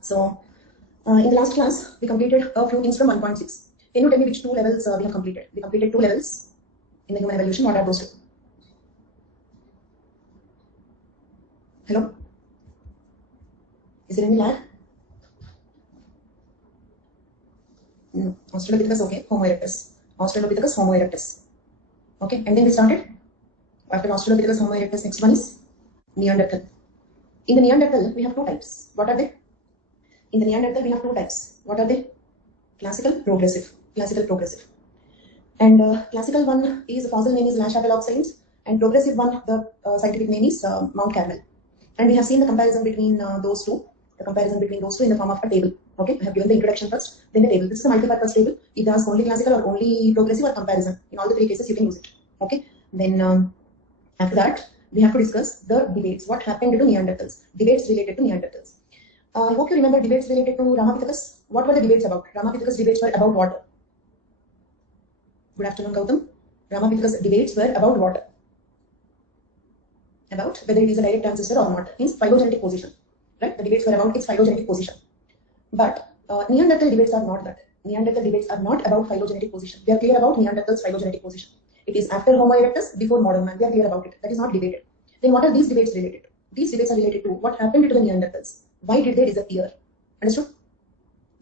So, in the last class, we completed a few things from 1.6. Can you tell me which two levels we have completed? We completed 2 levels in the human evolution. What are those 2? Hello? Is there any lag? No. Australopithecus, okay. Homo erectus. Australopithecus, Homo erectus. Okay, and then we started. After Australopithecus, Homo erectus, next one is Neanderthal. In the Neanderthal, we have 2 types. What are they? In the Neanderthal, we have 2 types. What are they? Classical, progressive. Classical, progressive. And classical one is, the fossil name is La Chapelle, and progressive one, the scientific name is Mount Carmel. And we have seen the comparison between those two. The comparison between those two in the form of a table. Okay, I have given the introduction first, then the table. This is a multi-purpose table. It has only classical or only progressive or comparison. In all the 3 cases, you can use it. Okay, then after that, we have to discuss the debates. What happened to Neanderthals? Debates related to Neanderthals. I hope you remember debates related to Ramapithecus. What were the debates about? Ramapithecus debates were about what? Good afternoon, Gautam. Ramapithecus debates were about what? About whether it is a direct ancestor or not. Means phylogenetic position. Right? The debates were about its phylogenetic position. But Neanderthal debates are not that. Neanderthal debates are not about phylogenetic position. We are clear about Neanderthal's phylogenetic position. It is after Homo erectus, before modern man. We are clear about it. That is not debated. Then what are these debates related to? These debates are related to what happened to the Neanderthals. Why did they disappear? Understood?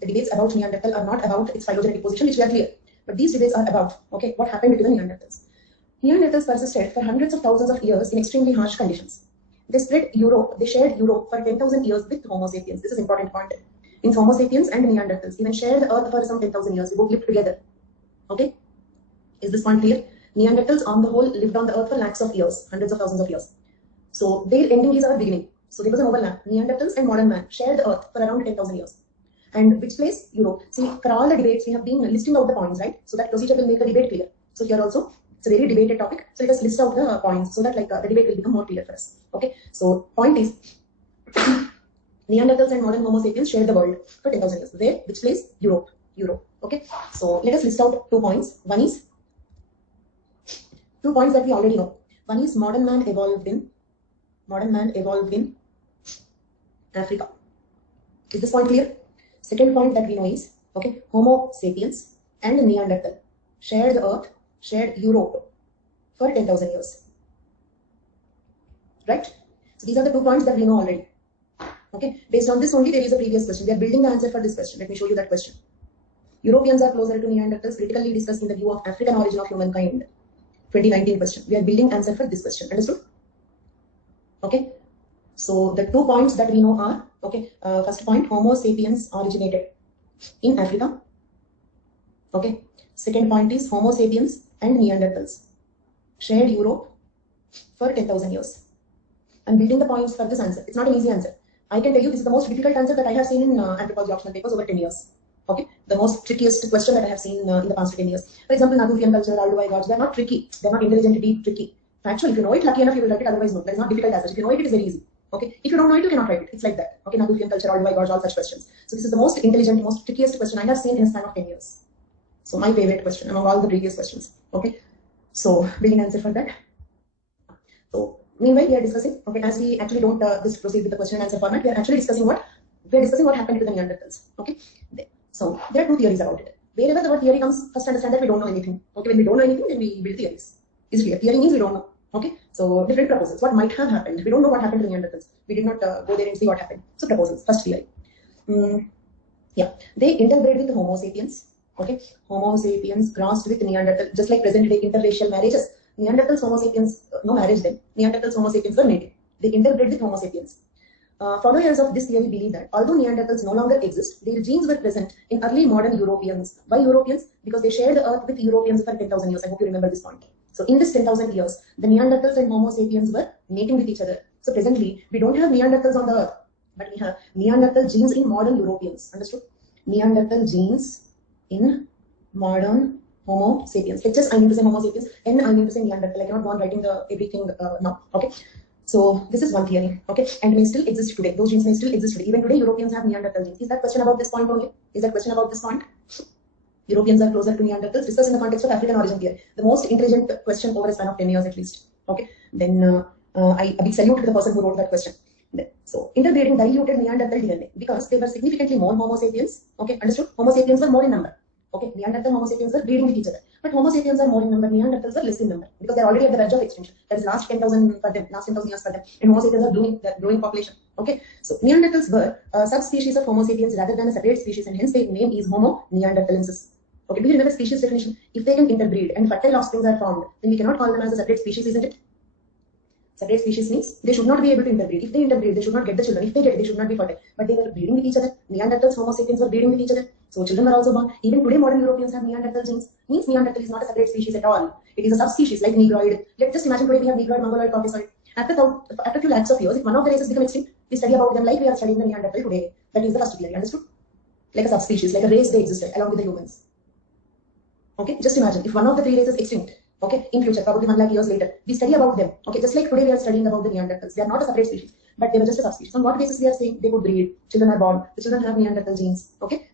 The debates about Neanderthal are not about its phylogenetic position, which we are clear. But these debates are about, okay, what happened to the Neanderthals. Neanderthals persisted for hundreds of thousands of years in extremely harsh conditions. They spread Europe, they shared Europe for 10,000 years with Homo sapiens. This is an important point. In Homo sapiens and Neanderthals even shared the earth for some 10,000 years. They both lived together. Okay? Is this point clear? Neanderthals on the whole lived on the earth for lakhs of years, hundreds of thousands of years. So their ending is our beginning. So there was an overlap. Neanderthals and modern man shared the earth for around 10,000 years. And which place? Europe. See, for all the debates, we have been listing out the points, right? So that procedure will make the debate clear. So here also, it's a very debated topic. So let us list out the points so that the debate will become more clear for us. Okay. So point is, Neanderthals and modern Homo sapiens shared the world for 10,000 years. Where? Which place? Europe. Europe. Okay. So let us list out 2 points. One is 2 points that we already know. One is modern man evolved in Africa. Is this point clear? Second point that we know is, okay, Homo sapiens and Neanderthal shared the earth, shared Europe for 10,000 years. Right? So these are the 2 points that we know already. Okay, based on this only there is a previous question. We are building the answer for this question. Let me show you that question. Europeans are closer to Neanderthals, critically discussed in the view of African origin of humankind. 2019 question. We are building answer for this question. Understood? Okay. So the 2 points that we know are, okay, first point, Homo sapiens originated in Africa. Okay. Second point is Homo sapiens and Neanderthals shared Europe for 10,000 years. I'm building the points for this answer. It's not an easy answer. I can tell you this is the most difficult answer that I have seen in anthropology optional papers over 10 years. Okay, the most trickiest question that I have seen in the past 10 years. For example, Neanderthal culture, Alduvai gods, they're not tricky. They're not intelligent, deep, tricky. Factual, if you know it, lucky enough, you will write it. Otherwise, no. That is not difficult as such. If you know it, it is very easy. Okay, if you don't know it, you cannot write it. It's like that. Okay, Neanderthal culture, Alduvai gods, all such questions. So this is the most intelligent, most trickiest question I have seen in a span of 10 years. So my favorite question among all the previous questions. Okay, so building answer for that. So meanwhile, we are discussing, okay, as we actually don't just proceed with the question and answer format, we are actually discussing what happened to the Neanderthals. Okay, so there are 2 theories about it. Wherever the word theory comes, first understand that we don't know anything. Okay, when we don't know anything, then we build theories. Is clear? Theory means we don't know. Okay, so different proposals. What might have happened? We don't know what happened to the Neanderthals. We did not go there and see what happened. So proposals, first theory. Yeah, they interbred with Homo sapiens. Okay, Homo sapiens crossed with Neanderthal, just like present day interracial marriages. Neanderthals, Homo sapiens, no marriage then. Neanderthals, Homo sapiens were native. They interbred with Homo sapiens. Followers of this theory believe that although Neanderthals no longer exist, their genes were present in early modern Europeans. Why Europeans? Because they shared the earth with Europeans for 10,000 years. I hope you remember this point. So in this 10,000 years, the Neanderthals and Homo sapiens were mating with each other. So presently, we don't have Neanderthals on the earth, but we have Neanderthal genes in modern Europeans. Understood? Neanderthal genes in modern Homo sapiens. Like just I need to say Homo sapiens and I need to say Neanderthal. I cannot go on writing the everything now. Okay. So this is one theory. Okay. And may still exist today. Those genes may still exist today. Even today, Europeans have Neanderthal genes. Is that question about this point only? Is that question about this point? Europeans are closer to Neanderthals. Discussed in the context of African origin theory. The most intelligent question over a span of 10 years at least. Okay. Then a big salute to the person who wrote that question. So interbreeding diluted Neanderthal DNA because they were significantly more Homo sapiens. Okay, understood? Homo sapiens were more in number. Okay, Neanderthal Homo sapiens were breeding with each other, but Homo sapiens are more in number. Neanderthals are less in number because they're already at the verge of extinction. That is last 10,000 for them, last 10,000 years for them, and Homo sapiens are growing population. Okay, so Neanderthals were a subspecies of Homo sapiens rather than a separate species, and hence their name is Homo neanderthalensis. Okay, do you remember species definition? If they can interbreed and fertile offsprings are formed, then we cannot call them as a separate species, isn't it? Separate species means they should not be able to interbreed. If they interbreed, they should not get the children. If they get, they should not be fertile. But they were breeding with each other. Neanderthals, Homo sapiens were breeding with each other. So children were also born. Even today, modern Europeans have Neanderthal genes. Means Neanderthal is not a separate species at all. It is a subspecies like Negroid. Let's just imagine today we have Negroid, Mongoloid, Caucasoid. After few lakhs of years, if one of the races become extinct, we study about them like we are studying the Neanderthal today. That is the first theory. Understood? Like a subspecies, like a race they existed along with the humans. Okay, just imagine if one of the three races extinct. Okay, in future, probably 1 lakh years later, we study about them. Okay, just like today we are studying about the Neanderthals. They are not a separate species, but they were just a subspecies. On what basis we are saying they could breed? Children are born. The children have Neanderthal genes. Okay,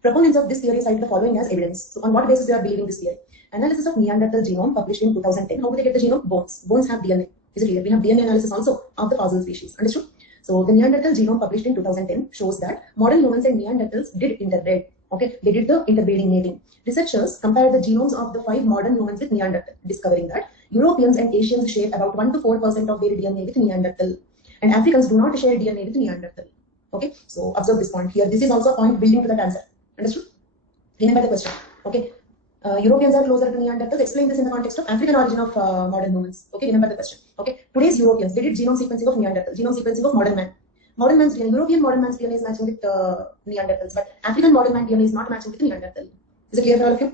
proponents of this theory cite the following as evidence. So on what basis they are believing this theory? Analysis of Neanderthal genome published in 2010. How do they get the genome? Bones. Bones have DNA. Is it clear? We have DNA analysis also of the fossil species. Understood? So the Neanderthal genome published in 2010 shows that modern humans and Neanderthals did interbreed. Okay, they did the interbreeding mating. Researchers compared the genomes of the 5 modern humans with Neanderthal, discovering that Europeans and Asians share about 1 to 4% of their DNA with Neanderthal, and Africans do not share DNA with Neanderthal. Okay, so observe this point here. This is also a point building to that answer. Understood? Remember the question. Okay, Europeans are closer to Neanderthals. Explain this in the context of African origin of modern humans. Okay, remember the question. Okay, today's Europeans, they did genome sequencing of Neanderthal, genome sequencing of modern man. Modern man's DNA, European modern man's DNA is matching with Neanderthals, but African modern man DNA is not matching with Neanderthal. Is it clear for all of you?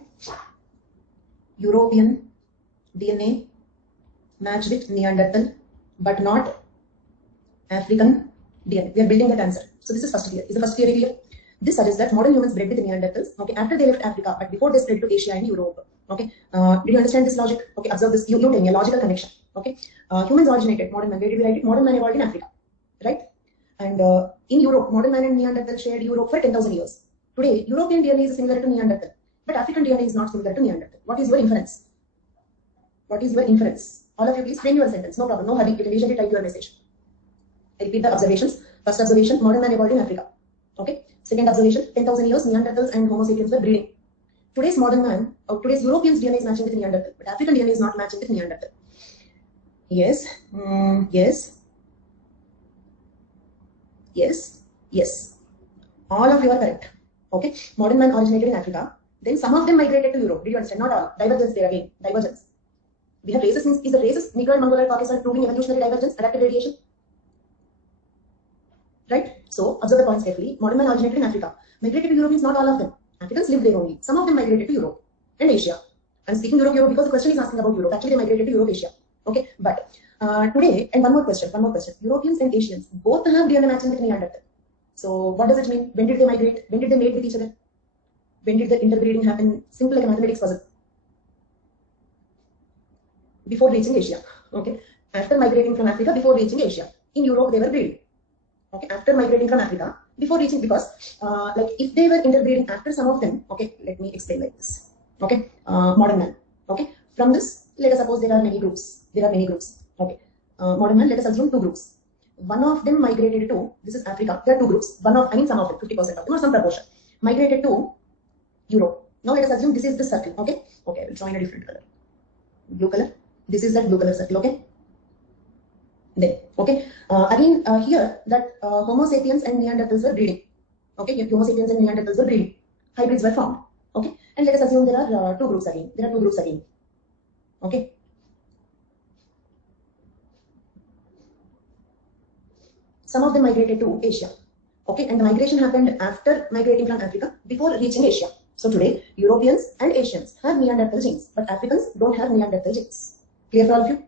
European DNA match with Neanderthal, but not African DNA. We are building that answer. So this is first theory. Is the first theory clear? This suggests that modern humans bred with Neanderthals, okay, after they left Africa, but before they spread to Asia and Europe. Okay, did you understand this logic? Okay, observe this. You tell me a logical connection. Okay, humans originated, modern man. Where did we write it? Modern man evolved in Africa, right? And in Europe, modern man and Neanderthal shared Europe for 10,000 years. Today, European DNA is similar to Neanderthal, but African DNA is not similar to Neanderthal. What is your inference? What is your inference? All of you, please frame your sentence. No problem. No hurry. You can leisurely type your message. I repeat the observations. First observation: modern man evolved in Africa. Okay. Second observation: 10,000 years, Neanderthals and Homo sapiens were breeding. Today's modern man, or today's Europeans' DNA is matching with Neanderthal, but African DNA is not matching with Neanderthal. Yes. Yes. Yes, yes. All of you are correct. Okay. Modern man originated in Africa. Then some of them migrated to Europe. Did you understand? Not all. Divergence there again. Divergence. We have races. Is the races Negroid, Mongoloid, Caucasoid proving evolutionary divergence, adaptive radiation? Right? So observe the points carefully. Modern man originated in Africa. Migrated to Europe means not all of them. Africans lived there only. Some of them migrated to Europe and Asia. I'm speaking Europe because the question is asking about Europe. Actually, they migrated to Europe, Asia. Okay. But today, and one more question. Europeans and Asians both have DNA matching with Neanderthal. So what does it mean? When did they migrate? When did they mate with each other? When did the interbreeding happen? Simple like a mathematics puzzle. Before reaching Asia. Okay. After migrating from Africa, before reaching Asia. In Europe, they were breeding. Okay. After migrating from Africa, before reaching, because like if they were interbreeding after some of them, okay, let me explain like this. Okay. Modern man. Okay. From this, let us suppose there are many groups. Okay. Modern man, let us assume 2 groups. One of them migrated to, this is Africa, there are 2 groups. Some of them, 50% of them, or some proportion, migrated to Europe. Now let us assume this is the circle, okay? Okay, I will join a different color. Blue color. This is that blue color circle, okay? Then, okay. Again, here, that Homo sapiens and Neanderthals were breeding. Okay, Homo sapiens and Neanderthals were breeding. Hybrids were formed. Okay, and let us assume there are 2 groups again. Okay. Some of them migrated to Asia. Okay, and the migration happened after migrating from Africa, before reaching Asia. So today, Europeans and Asians have Neanderthal genes, but Africans don't have Neanderthal genes. Clear for all of you?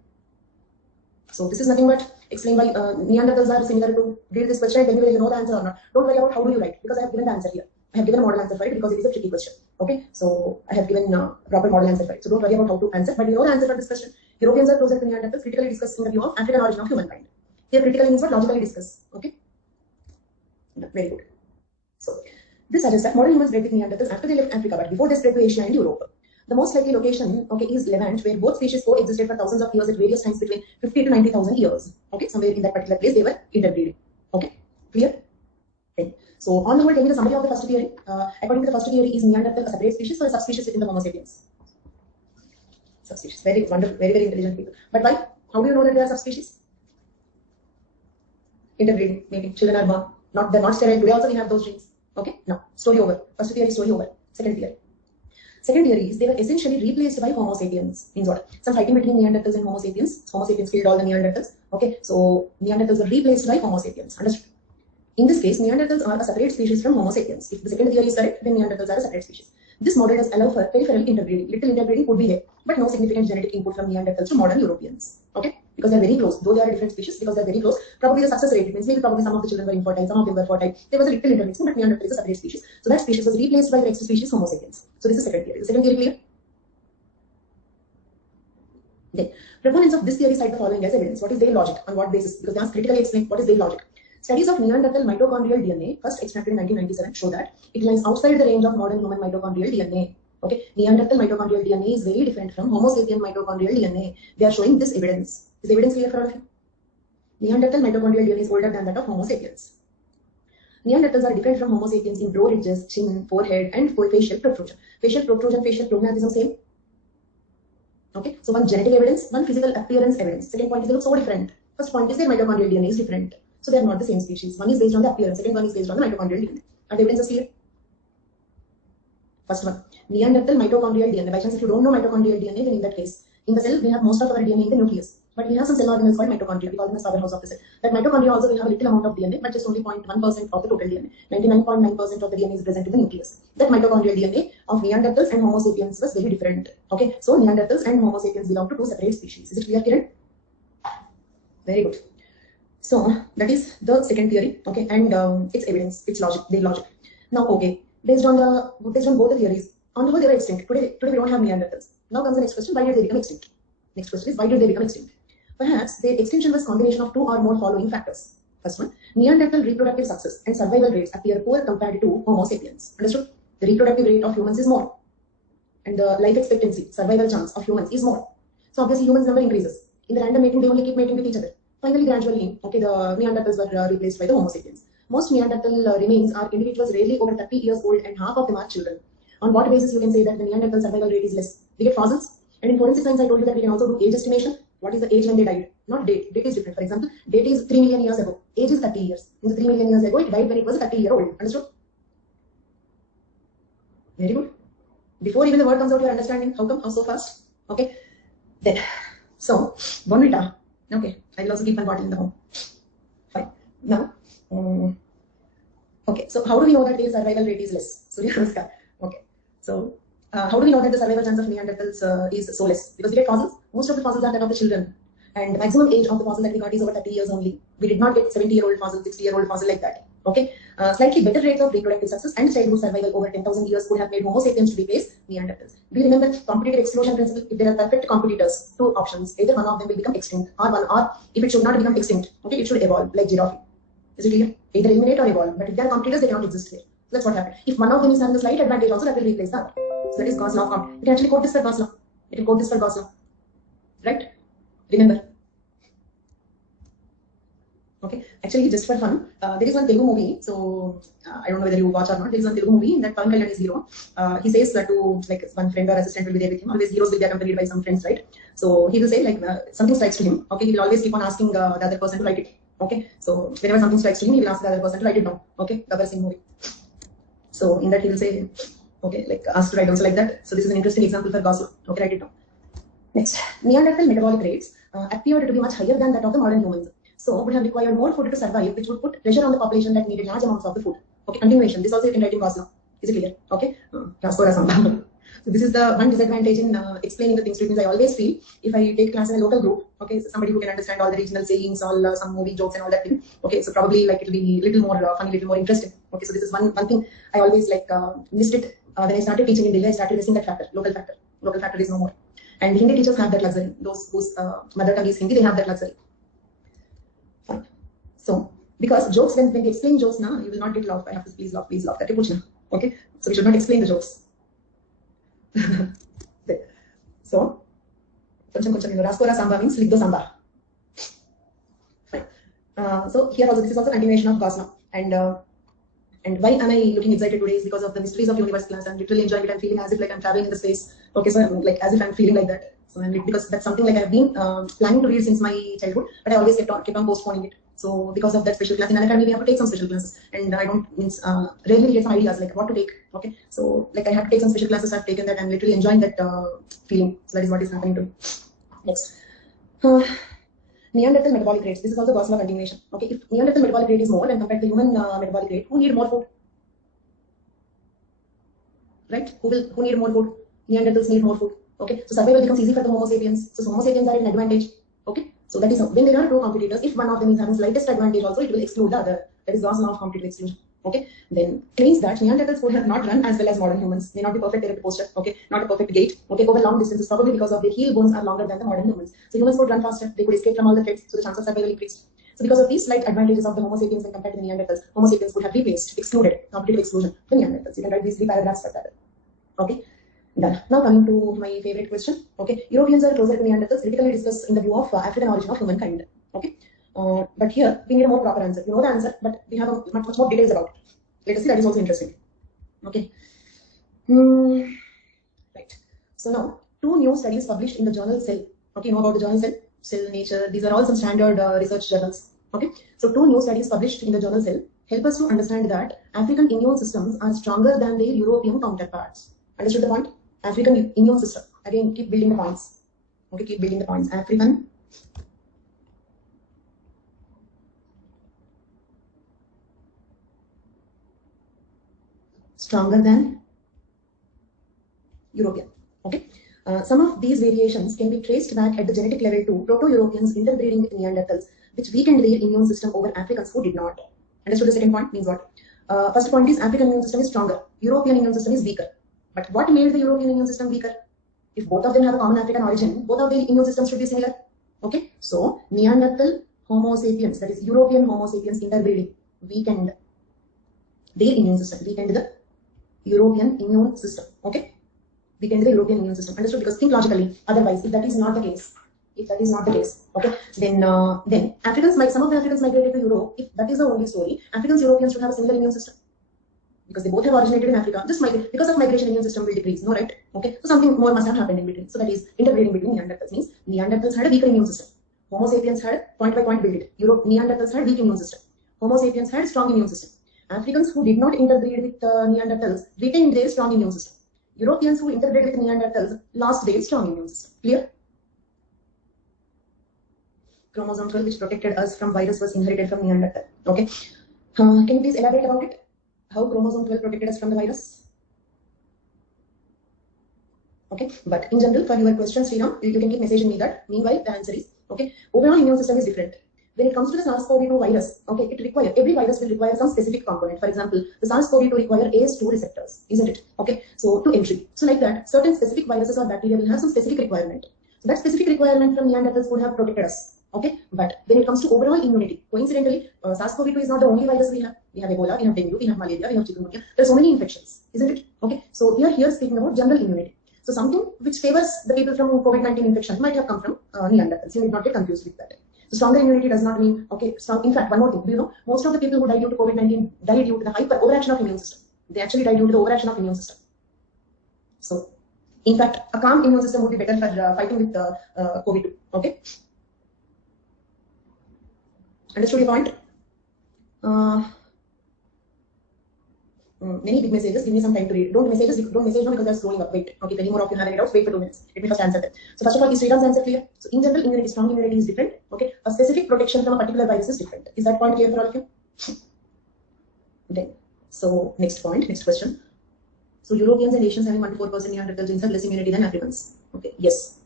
So this is nothing but explain why Neanderthals are similar to read this question, then you know the answer or not. Don't worry about how do you write, because I have given the answer here. I have given a model answer for it because it is a tricky question. Okay, so I have given a proper model answer for it. So don't worry about how to answer, but you know the answer for this question. Europeans are closer to Neanderthals, critically discussed in the view of African origin of humankind. Here critically means what? Logically discuss. Okay, very good. So this suggests that modern humans bred with Neanderthals after they left Africa, but before they spread to Asia and Europe. The most likely location, okay, is Levant, where both species coexisted for thousands of years at various times between 50 to 90,000 years. Okay, somewhere in that particular place they were interbreeding. Okay, clear? Okay. So on the whole, tell me the summary of the first theory. According to the first theory, is Neanderthal a separate species or a subspecies within the Homo sapiens? Subspecies. Very wonderful, very, very intelligent people. But why? How do you know that they are subspecies? Interbreeding, maybe children are born. They're not sterile. Today also we have those genes. Okay, now story over. First theory, story over. Second theory. Second theory is they were essentially replaced by Homo sapiens. Means what? Some fighting between Neanderthals and Homo sapiens. Homo sapiens killed all the Neanderthals. Okay, so Neanderthals were replaced by Homo sapiens. Understood? In this case, Neanderthals are a separate species from Homo sapiens. If the second theory is correct, then Neanderthals are a separate species. This model does allow for peripheral interbreeding. Little interbreeding could be there, but no significant genetic input from Neanderthals to modern Europeans. Okay, because they're very close. Though they are a different species, because they're very close, probably the success rate, it means maybe probably some of the children were infertile, some of them were fertile. There was a little intermixing, but Neanderthal is a separate species. So that species was replaced by the next species, Homo sapiens. So this is second theory. The second theory clear? Then, proponents of this theory cite the following as evidence. What is their logic? On what basis? Because they ask critically explain what is their logic. Studies of Neanderthal mitochondrial DNA, first extracted in 1997, show that it lies outside the range of modern human mitochondrial DNA. Okay, Neanderthal mitochondrial DNA is very different from Homo sapien mitochondrial DNA. They are showing this evidence. Is evidence clear for all of you? Neanderthal mitochondrial DNA is older than that of Homo sapiens. Neanderthals are different from Homo sapiens in brow ridges, chin, forehead, and facial protrusion. Facial protrusion, facial prognathism, same. Okay, so one genetic evidence, one physical appearance evidence. Second point is they look so different. First point is their mitochondrial DNA is different. So they are not the same species. One is based on the appearance, second one is based on the mitochondrial DNA. Are the evidences clear? First one, Neanderthal mitochondrial DNA. By chance, if you don't know mitochondrial DNA, then in that case, in the cell, we have most of our DNA in the nucleus. But we have some cell organelles called mitochondria. We call them the powerhouse of the cell. That mitochondria also will have a little amount of DNA, but just only 0.1% of the total DNA. 99.9% of the DNA is present in the nucleus. That mitochondrial DNA of Neanderthals and Homo sapiens was very different. Okay, so Neanderthals and Homo sapiens belong to two separate species. Is it clear, Kiran? Very good. So that is the second theory. Okay, and its evidence, its logic, their logic. Now, okay, based on both the theories, on the whole they were extinct. Today we don't have Neanderthals. Now comes the next question: why did they become extinct? Next question is, why did they become extinct? Perhaps their extinction was combination of two or more following factors. First one, Neanderthal reproductive success and survival rates appear poor compared to Homo sapiens. Understood? The reproductive rate of humans is more, and the life expectancy, survival chance of humans is more. So obviously humans number increases. In the random mating, they only keep mating with each other. Finally, gradually, okay, the Neanderthals were replaced by the Homo sapiens. Most Neanderthal remains are individuals rarely over 30 years old, and half of them are children. On what basis you can say that the Neanderthal survival rate is less? We get fossils, and in forensic science I told you that we can also do age estimation. What is the age when they died? Not date. Date is different. For example, date is 3 million years ago. Age is 30 years. In the 3 million years ago, it died when it was a 30-year-old. Understood? Very good. Before even the word comes out, you are understanding. How come? How so fast? Okay. Then, so Bonvita. Okay, I will also keep one bottle in the home. Fine. Now, okay. So how do we know that their survival rate is less? Surya Namaskar. Okay. So how do we know that the survival chance of Neanderthals is so less? Because we get fossils. Most of the fossils are that of the children, and the maximum age of the fossil that we got is over 30 years only. We did not get 70-year-old fossil, 60-year-old fossil like that. Okay. Slightly better rates of reproductive success and childhood survival over 10,000 years could have made Homo sapiens to replace Neanderthals. Do you remember competitive exclusion principle? If there are perfect competitors, two options, either one of them will become extinct, or if it should not become extinct, okay, it should evolve like giraffe. Is it clear? Either eliminate or evolve. But if they are competitors, they cannot exist here. So that's what happened. If one of them is having a slight advantage, also that will replace the other. So that is Gauss law of competition. You can actually quote this for Gauss law. You can quote this for Gauss law. Right? Remember. Okay, actually just for fun, there is one Telugu movie, so I don't know whether you watch or not. There is one Telugu movie in that Pawan Kalyan is hero. He says that to like one friend or assistant will be there with him. Always heroes will be accompanied by some friends, right? So he will say like something strikes to him. Okay, he will always keep on asking the other person to write it. Okay, so whenever something strikes to him, he will ask the other person to write it down. Okay, Gabbar Singh movie. So in that he will say, okay, like ask to write down, so like that. So this is an interesting example for Gauss law. Okay, write it down. Next, Neanderthal metabolic rates appeared to be much higher than that of the modern humans. So would have required more food to survive, which would put pressure on the population that needed large amounts of the food. Okay, continuation. This also you can write in Gauss law. Is it clear? Okay. So this is the one disadvantage in explaining the things to me. I always feel if I take class in a local group, okay, so somebody who can understand all the regional sayings, all some movie jokes and all that thing. Okay, so probably like it'll be little more funny, little more interesting. Okay, so this is one thing I always like missed it when I started teaching in Delhi. I started missing that factor. Local factor. Local factor is no more. And Hindi teachers have that luxury. Those whose mother tongue is Hindi, they have that luxury. Fine. So, because jokes, when we explain jokes now, you will not get laugh. I have to please laugh, please laugh. Okay, so we should not explain the jokes. Then So కొంచెం రాసుకోరా sambar means lick the sambar. Fine. So here also this is also continuation of Gauss law, and why am I looking excited today is because of the mysteries of universe class. I'm literally enjoying it. I'm feeling as if like I'm traveling in the space. Okay, so I'm like as if I'm feeling like that. So because that's something like I've been planning to read since my childhood, but I always kept on postponing it. So because of that special class in another family, we have to take some special classes, and I don't rarely get some ideas like what to take. Okay, so like I have to take some special classes. I've taken that. I'm literally enjoying that feeling. So that is what is happening to me. Next, Neanderthal metabolic rates. This is also Gauss law continuation. Okay, if Neanderthal metabolic rate is more when compared to human metabolic rate, who need more food? Right? Who need more food? Neanderthals need more food. Okay, so survival becomes easy for the Homo sapiens. So Homo sapiens are at an advantage. Okay, so that is how, when there are two competitors, if one of them is having slightest advantage also, it will exclude the other. That is Gauss law of competitive exclusion. Okay, then claims that Neanderthals would have not run as well as modern humans. May not be perfect erect posture. Okay, not a perfect gait. Okay, over long distances, probably because of their heel bones are longer than the modern humans. So humans could run faster. They could escape from all the threats. So the chance of survival increased. So because of these slight advantages of the Homo sapiens when compared to the Neanderthals, Homo sapiens could have replaced, excluded, competitive exclusion, the Neanderthals. You can write these 3 paragraphs for that. Okay. Done. Now coming to my favorite question. Okay, Europeans are closer to Neanderthals, critically discussed in the view of African origin of humankind. Okay, but here we need a more proper answer. You know the answer, but we have much more details about it. Let us see. That is also interesting. Okay. Right. So now 2 new studies published in the journal Cell. Okay, you know about the journal Cell, Nature. These are all some standard research journals. Okay, so 2 new studies published in the journal Cell help us to understand that African immune systems are stronger than their European counterparts. Understood the point? African immune system. Again, keep building the points. Okay, keep building the points. African stronger than European. Okay. Some of these variations can be traced back at the genetic level to Proto-Europeans interbreeding with Neanderthals, which weakened their immune system over Africans who did not. Understood the second point? Means what? First point is African immune system is stronger. European immune system is weaker. But what made the European immune system weaker? If both of them have a common African origin, both of their immune systems should be similar. Okay, so Neanderthal Homo sapiens, that is European Homo sapiens interbreeding, weakened their immune system, weakened the European immune system. Okay, weakened the European immune system. Understood? Because think logically. Otherwise, if that is not the case, okay, then Africans, some of the Africans migrated to Europe. If that is the only story, Africans, Europeans should have a similar immune system. Because they both have originated in Africa, just because of migration, immune system will decrease, no, right? Okay, so something more must have happened in between. So that is interbreeding between Neanderthals means Neanderthals had a weaker immune system. Homo sapiens had point by point built it. Neanderthals had weak immune system. Homo sapiens had strong immune system. Africans who did not interbreed with Neanderthals retained their strong immune system. Europeans who interbred with Neanderthals lost their strong immune system. Clear? Chromosome 12, which protected us from virus, was inherited from Neanderthal. Okay, can you please elaborate about it? How chromosome 12 protected us from the virus? Okay, but in general, for your questions, Sriram, you can keep messaging me that. Meanwhile, the answer is, okay, overall immune system is different. When it comes to the SARS-CoV-2 virus, okay, every virus will require some specific component. For example, the SARS-CoV-2 require AS2 receptors, isn't it? Okay, so to entry. So like that, certain specific viruses or bacteria will have some specific requirement. So that specific requirement from Neanderthals would have protected us. Okay, but when it comes to overall immunity, coincidentally, SARS-CoV-2 is not the only virus we have. We have Ebola, we have dengue, we have malaria, we have chikungunya. There are so many infections, isn't it? Okay, so here speaking about general immunity. So something which favors the people from COVID-19 infection might have come from Neanderthals. You need not get confused with that. So stronger immunity does not mean, okay, strong. In fact, one more thing, do you know, most of the people who died due to COVID-19 died due to the overaction of immune system. They actually died due to the overaction of immune system. So, in fact, a calm immune system would be better for fighting with COVID-2. Okay. Understood your point? Many big messages. Give me some time to read. Don't message now because they're scrolling up. Wait. Okay, many more of you have any doubts. Wait for 2 minutes. Let me first answer them. So first of all, is Sriram's answer clear? So in general, immunity, strong immunity is different. Okay, a specific protection from a particular virus is different. Is that point clear for all of you? Okay. So next point, next question. So Europeans and Asians having 1 to 4% Neanderthal genes have less immunity than Africans. Okay. Yes.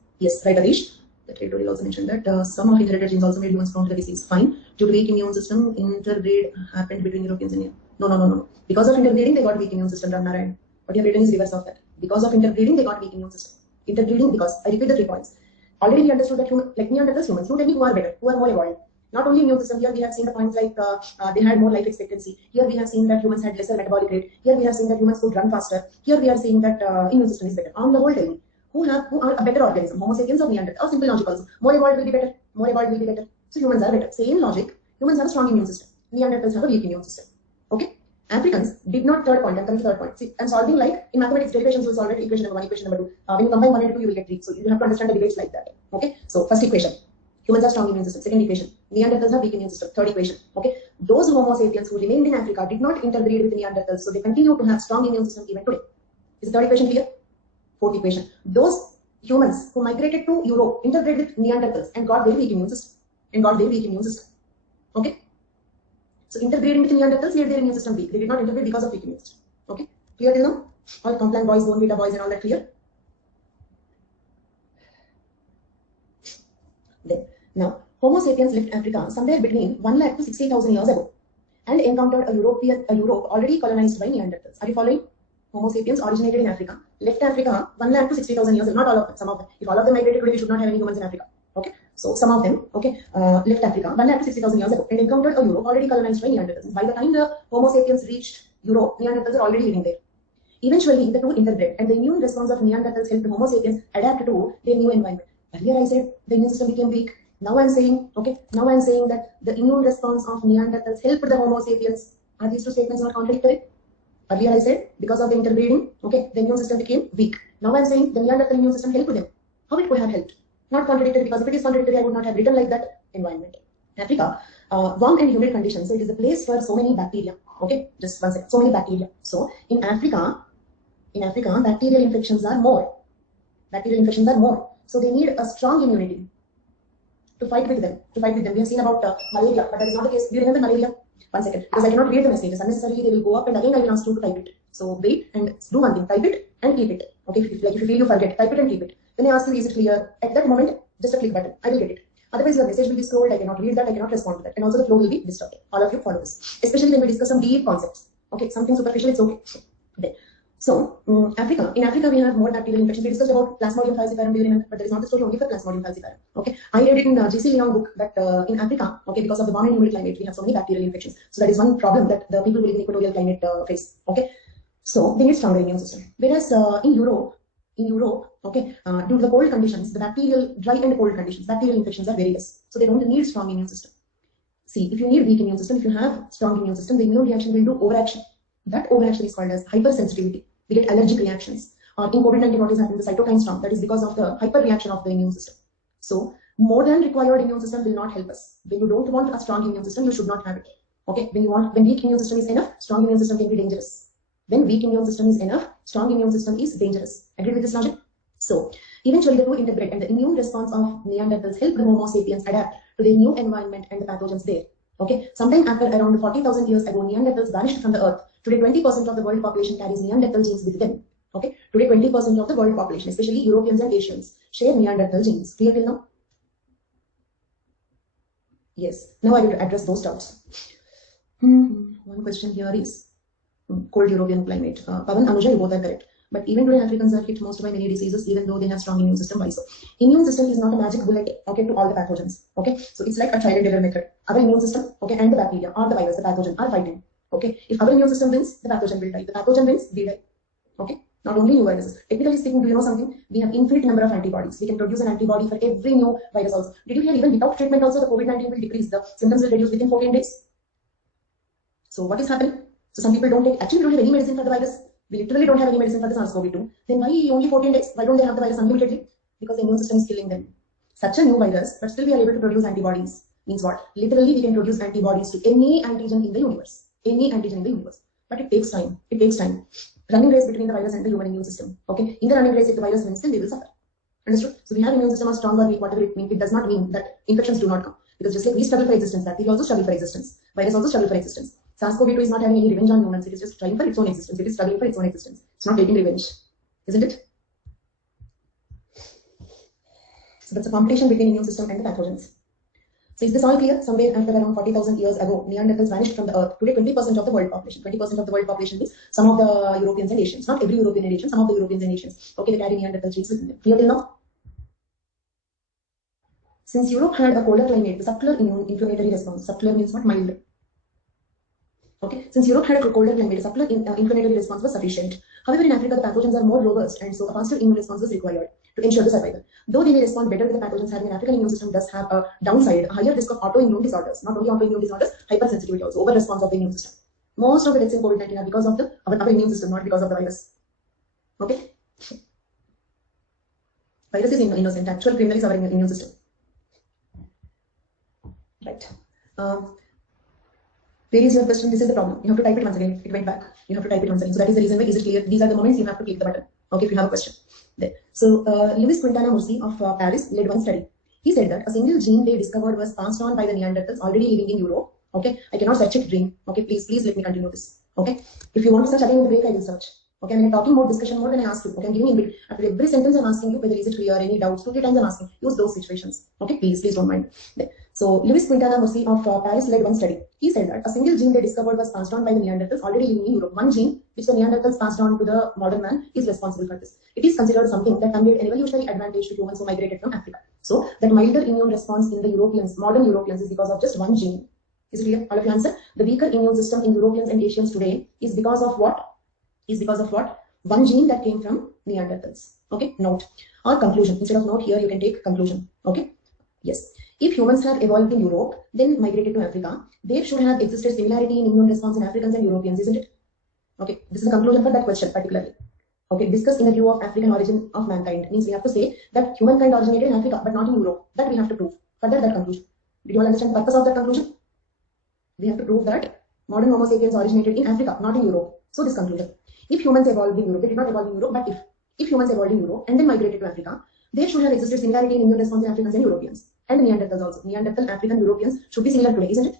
Right, Arish. That I already also mentioned that some of inherited genes also made humans prone to the disease. Fine. Due to weak immune system, interbreed happened between Europeans and No. Because of interbreeding, they got weak immune system, Ramnarayan. What you have written is reverse of that. Because of interbreeding, they got weak immune system. Interbreeding because, I repeat the 3 points. Already we understood that like Neanderthals, humans, don't tell me who are better, who are more evolved. Not only immune system, here we have seen the points like they had more life expectancy. Here we have seen that humans had lesser metabolic rate. Here we have seen that humans could run faster. Here we are seeing that immune system is better. On the whole, tell me, who are a better organism, Homo sapiens or Neanderthal, or simple logic also. More evolved will be better. More evolved will be better. So humans are better. Same logic. Humans have a strong immune system. Neanderthals have a weak immune system. Okay. Africans did not, third point, I'm coming to third point. See, I'm solving like in mathematics derivations, will solve it equation number 1, equation number 2. When you combine 1 and 2, you will get 3. So you have to understand the debates like that. Okay. So first equation, humans have strong immune system. Second equation, Neanderthals have weak immune system. Third equation. Okay. Those Homo sapiens who remained in Africa did not interbreed with Neanderthals, so they continue to have strong immune system even today. Is the third equation clear? Fourth equation, those humans who migrated to Europe interbred with Neanderthals and got very weak immune system. Okay. So interbreeding with Neanderthals made their immune system weak. They did not interbreed because of weak immune system. Okay. Clear till now? All compliant boys, bone beta boys, and all that clear? Then, now, Homo sapiens left Africa somewhere between 1 lakh to 60,000 years ago and encountered a Europe already colonized by Neanderthals. Are you following? Homo sapiens originated in Africa, left Africa 1 lakh to 60,000 years ago. Not all of them, some of them. If all of them migrated today, we should not have any humans in Africa. Okay. So some of them, okay, left Africa 1 lakh to 60,000 years ago and encountered a Europe already colonized by Neanderthals. By the time the Homo sapiens reached Europe, Neanderthals are already living there. Eventually, the two interbred, and the immune response of Neanderthals helped Homo sapiens adapt to their new environment. Earlier I said the immune system became weak. Now I'm saying, okay, that the immune response of Neanderthals helped the Homo sapiens. Are these two statements not contradictory? Earlier I said because of the interbreeding, okay, the immune system became weak. Now I'm saying the Neanderthal immune system helped them. How it could have helped? Not contradictory, because if it is contradictory, I would not have written like that. Environment. Africa, warm and humid conditions, so it is a place for so many bacteria. Okay, just one second. So many bacteria. So in Africa, bacterial infections are more. So they need a strong immunity to fight with them. We have seen about malaria, but that is not the case. Do you remember malaria? One second, because I cannot read the messages unnecessarily. They will go up, and again I will ask you to type it. So wait and do one thing: type it and keep it. Okay, if you feel you forget, type it and keep it. When I ask you, is it clear? At that moment, just a click button. I will get it. Otherwise, your message will be scrolled. I cannot read that. I cannot respond to that, and also the flow will be disrupted. All of you follow this, especially when we discuss some deep concepts. Okay, something superficial, it's okay. Then, so Africa. In Africa, we have more bacterial infections. We discussed about Plasmodium falciparum. Do you remember? But there is not a story only for Plasmodium falciparum. Okay, I read it in J.C. book that in Africa, okay, because of the warm and humid climate, we have so many bacterial infections. So that is one problem that the people who live in equatorial climate face. Okay, so they need stronger immune system. Whereas in Europe, okay, due to the cold conditions, the dry and cold conditions, bacterial infections are very less. So they don't need strong immune system. See, if you need weak immune system, if you have strong immune system, the immune reaction will do overaction. That overaction is called as hypersensitivity. We get allergic reactions. In COVID-19, what is happening? The cytokine storm. That is because of the hyperreaction of the immune system. So more than required immune system will not help us. When you don't want a strong immune system, you should not have it. Okay, when weak immune system is enough, strong immune system can be dangerous. When weak immune system is enough, strong immune system is dangerous. Agree with this logic? So eventually the two interbred, and the immune response of Neanderthals helped the Homo sapiens adapt to their new environment and the pathogens there. Okay, sometime after around 40,000 years ago, Neanderthals vanished from the earth. Today 20% of the world population carries Neanderthal genes with them. Okay, today 20% of the world population, especially Europeans and Asians, share Neanderthal genes. Clear till now? Yes. Now I will address those doubts. One question here is cold European climate. Pavan, Anuja, you both are correct. But even today, Africans are hit most by many diseases, even though they have strong immune system. Why so? Immune system is not a magic bullet, okay, to all the pathogens. Okay, so it's like a trial and error method. Our immune system, okay, and the bacteria or the virus, the pathogen are fighting. Okay, if our immune system wins, the pathogen will die. The pathogen wins, we die. Okay, not only new viruses. Technically speaking, do you know something? We have infinite number of antibodies. We can produce an antibody for every new virus also. Did you hear even without treatment also the COVID-19 will decrease, the symptoms will reduce within 14 days? So what is happening? So some people don't take, actually we don't have any medicine for the virus. We literally don't have any medicine for the SARS-CoV-2. Then why only 14 days? Why don't they have the virus unlimitedly? Because the immune system is killing them. Such a new virus, but still we are able to produce antibodies. Means what? Literally we can produce antibodies to any antigen in the universe. Any antigen in the universe. But it takes time. It takes time. Running race between the virus and the human immune system. Okay. In the running race, if the virus wins, then they will suffer. Understood? So we have immune system or strong or weak, whatever it means. It does not mean that infections do not come. Because just like we struggle for existence, bacteria also struggle for existence. Virus also struggle for existence. SARS-CoV-2 is not having any revenge on humans. It is just trying for its own existence. It is struggling for its own existence. It's not taking revenge. Isn't it? So that's a competition between immune system and the pathogens. So is this all clear? Somewhere after around 40,000 years ago, Neanderthals vanished from the earth. Today, 20% of the world population. 20% of the world population means some of the Europeans and Asians. Not every European and Asian, some of the Europeans and Asians. Okay, they carry Neanderthal genes within them. Clear till now? Since Europe had a colder climate, the subtler inflammatory response. Subtler means what? Mild. Okay, since Europe had a colder climate, a subtler inflammatory response was sufficient. However, in Africa, the pathogens are more robust, and so a faster immune response was required. to ensure the survival. Though they may respond better to the pathogens, having an African immune system does have a downside, a higher risk of autoimmune disorders. Not only autoimmune disorders, hypersensitivity also, over response of the immune system. Most of the deaths in COVID-19 are because of our immune system, not because of the virus. Okay? Virus is innocent. Actual criminal is our immune system. Right. Where is your question? This is the problem. You have to type it once again. It went back. You have to type it once again. So that is the reason why. Is it clear? These are the moments you have to click the button. Okay, if you have a question. There. So Louis Quintana Morsi of Paris led one study. He said that a single gene they discovered was passed on by the Neanderthals already living in Europe. Okay, I cannot search it. Dream. Okay, please let me continue this. Okay, if you want to search again in the break, I will search. Okay, I'm in talking mode, discussion mode, then I ask you. Okay, I'm giving in after every sentence I'm asking you whether is it clear, any doubts. 2-3 times I'm asking. Use those situations. Okay, please don't mind. There. So Louis Quintana Morsi of Paris led one study. He said that a single gene they discovered was passed on by the Neanderthals already living in Europe. One gene which the Neanderthals passed on to the modern man is responsible for this. It is considered something that conveyed an evolutionary advantage to humans who migrated from Africa. So that milder immune response in the Europeans, modern Europeans, is because of just one gene. Is it clear? All of you answer. The weaker immune system in Europeans and Asians today is because of what? One gene that came from Neanderthals. Okay, note or conclusion. Instead of note here, you can take conclusion. Okay, yes. If humans have evolved in Europe, then migrated to Africa, there should have existed similarity in immune response in Africans and Europeans, isn't it? Okay, this is a conclusion for that question particularly. Okay, discuss in a view of African origin of mankind. Means we have to say that humankind originated in Africa, but not in Europe. That we have to prove. Further that conclusion. Did you all understand the purpose of that conclusion? We have to prove that modern Homo sapiens originated in Africa, not in Europe. So this conclusion. If humans evolved in Europe, they did not evolve in Europe, but if humans evolved in Europe and then migrated to Africa, there should have existed similarity in immune response in Africans and Europeans. And Neanderthals also. Neanderthal, African, Europeans should be similar today, isn't it?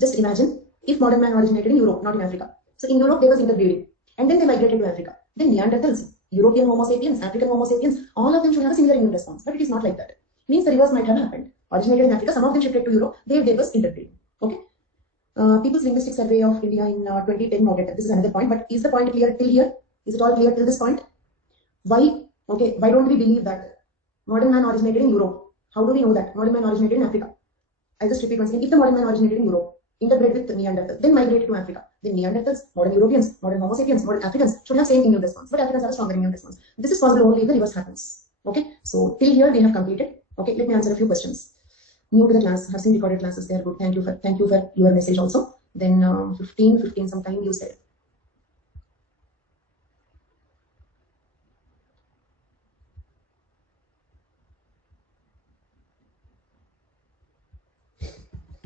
Just imagine if modern man originated in Europe, not in Africa. So in Europe, there was interbreeding. And then they migrated to Africa. Then Neanderthals, European Homo sapiens, African Homo sapiens, all of them should have a similar immune response. But it is not like that. Means the reverse might have happened. Originated in Africa, some of them shifted to Europe, there was interbreeding. Okay. People's Linguistic Survey of India in 2010 noted that. This is another point. But is the point clear till here? Is it all clear till this point? Why? Okay. Why don't we believe that modern man originated in Europe? How do we know that modern man originated in Africa? I'll just repeat once again. If the modern man originated in Europe, interbred with Neanderthals, then migrated to Africa, then Neanderthals, modern Europeans, modern Homo sapiens, modern Africans should have same immune response. But Africans have a stronger immune response. This is possible only if the reverse happens. Okay. So till here we have completed. Okay. Let me answer a few questions. New to the class, have seen recorded classes. They are good. Thank you for your message also. Then 15 sometime you said.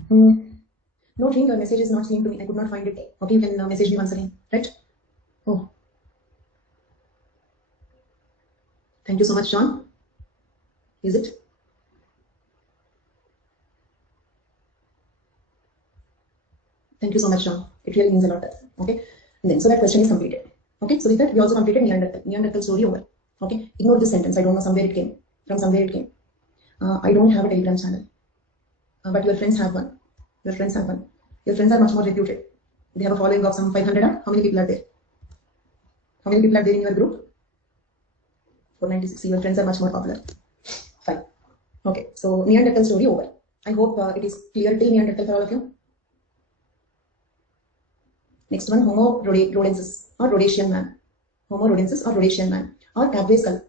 No, Dream, your message is not seen to me. I could not find it. Okay, you can message me once again. Right? Oh. Thank you so much, John. Is it? Thank you so much, John. It really means a lot. Okay. And then, so that question is completed. Okay. So with that, we also completed Neanderthal story over. Okay. Ignore this sentence. I don't know somewhere it came. From somewhere it came. I don't have a Telegram channel. But your friends have one. Your friends have one. Your friends are much more reputed. They have a following of some 500. How many people are there? How many people are there in your group? 496. Your friends are much more popular. Fine. Okay. So Neanderthal story over. I hope it is clear till Neanderthal for all of you. Next one, Homo rhodensis or Rhodesian man. Homo rhodensis or Rhodesian man. Or cavway skull.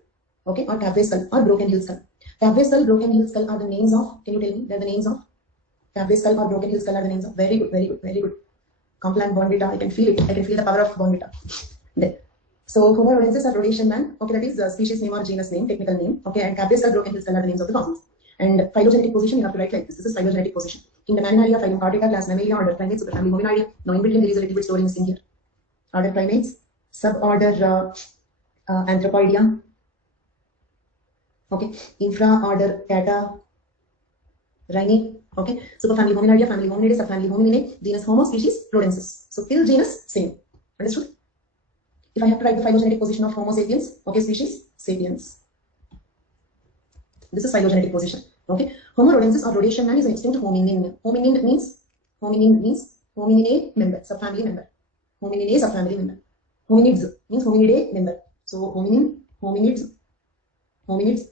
Okay, or cavway skull or broken heel skull. Cavway skull, broken heel skull are the names of, can you tell me? They're the names of cavway skull or broken heel skull are the names of. Very good, very good, very good. Complan Bonvita, I can feel it. I can feel the power of Bonvita. There. So Homo rhodensis or Rhodesian man. Okay, that is the species name or genus name, technical name. Okay, and cavway skull, broken heel skull are the names of the fossils. And phylogenetic position, you have to write like this. This is phylogenetic position. In the Mammalia, phylum Cardica, class Mammalia, order primates, superfamily Hominidae. Now in between there is a little bit story missing here. Order primates, suborder Anthropoidea. Okay, infra-order Cata Rhini. Okay, superfamily Hominidae, family Hominidae, subfamily Homininae, genus Homo, species Rhodensis. So till genus, same. Understood? If I have to write the phylogenetic position of Homo sapiens, okay, species Sapiens. This is phylogenetic position. Okay. Homo rhodensis or Rhodesian man is an extinct hominin. Hominin means homininae member, subfamily member. Homininae subfamily member. Hominids means hominidae member. So hominin, hominids, hominoids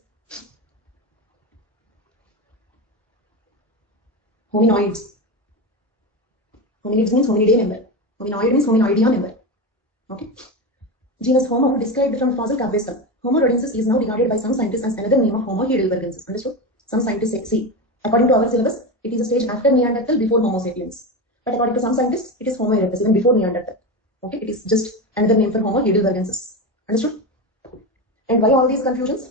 Hominids means hominidae member. Hominoid means hominoidea member. Okay. Genus Homo described from fossil cave skull. Homo rhodensis is now regarded by some scientists as another name of Homo heidelbergensis. Understood? Some scientists say, see, according to our syllabus, it is a stage after Neanderthal, before Homo sapiens. But according to some scientists, it is Homo erectus, even before Neanderthal. Okay, it is just another name for Homo heidelbergensis. Understood? And why all these confusions?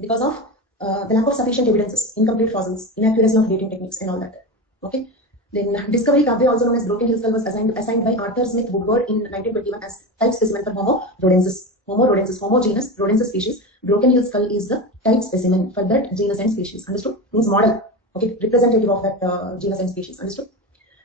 Because of the lack of sufficient evidences, incomplete fossils, inaccuracy of dating techniques, and all that. Okay. Then Discovery Cave, also known as Broken Hill Skull, was assigned by Arthur Smith Woodward in 1921 as type specimen for Homo rhodensis. Homo rhodensis, Homo genus, rhodensis species. Broken Hill Skull is the type specimen for that genus and species. Understood? Means model. Okay, representative of that genus and species. Understood?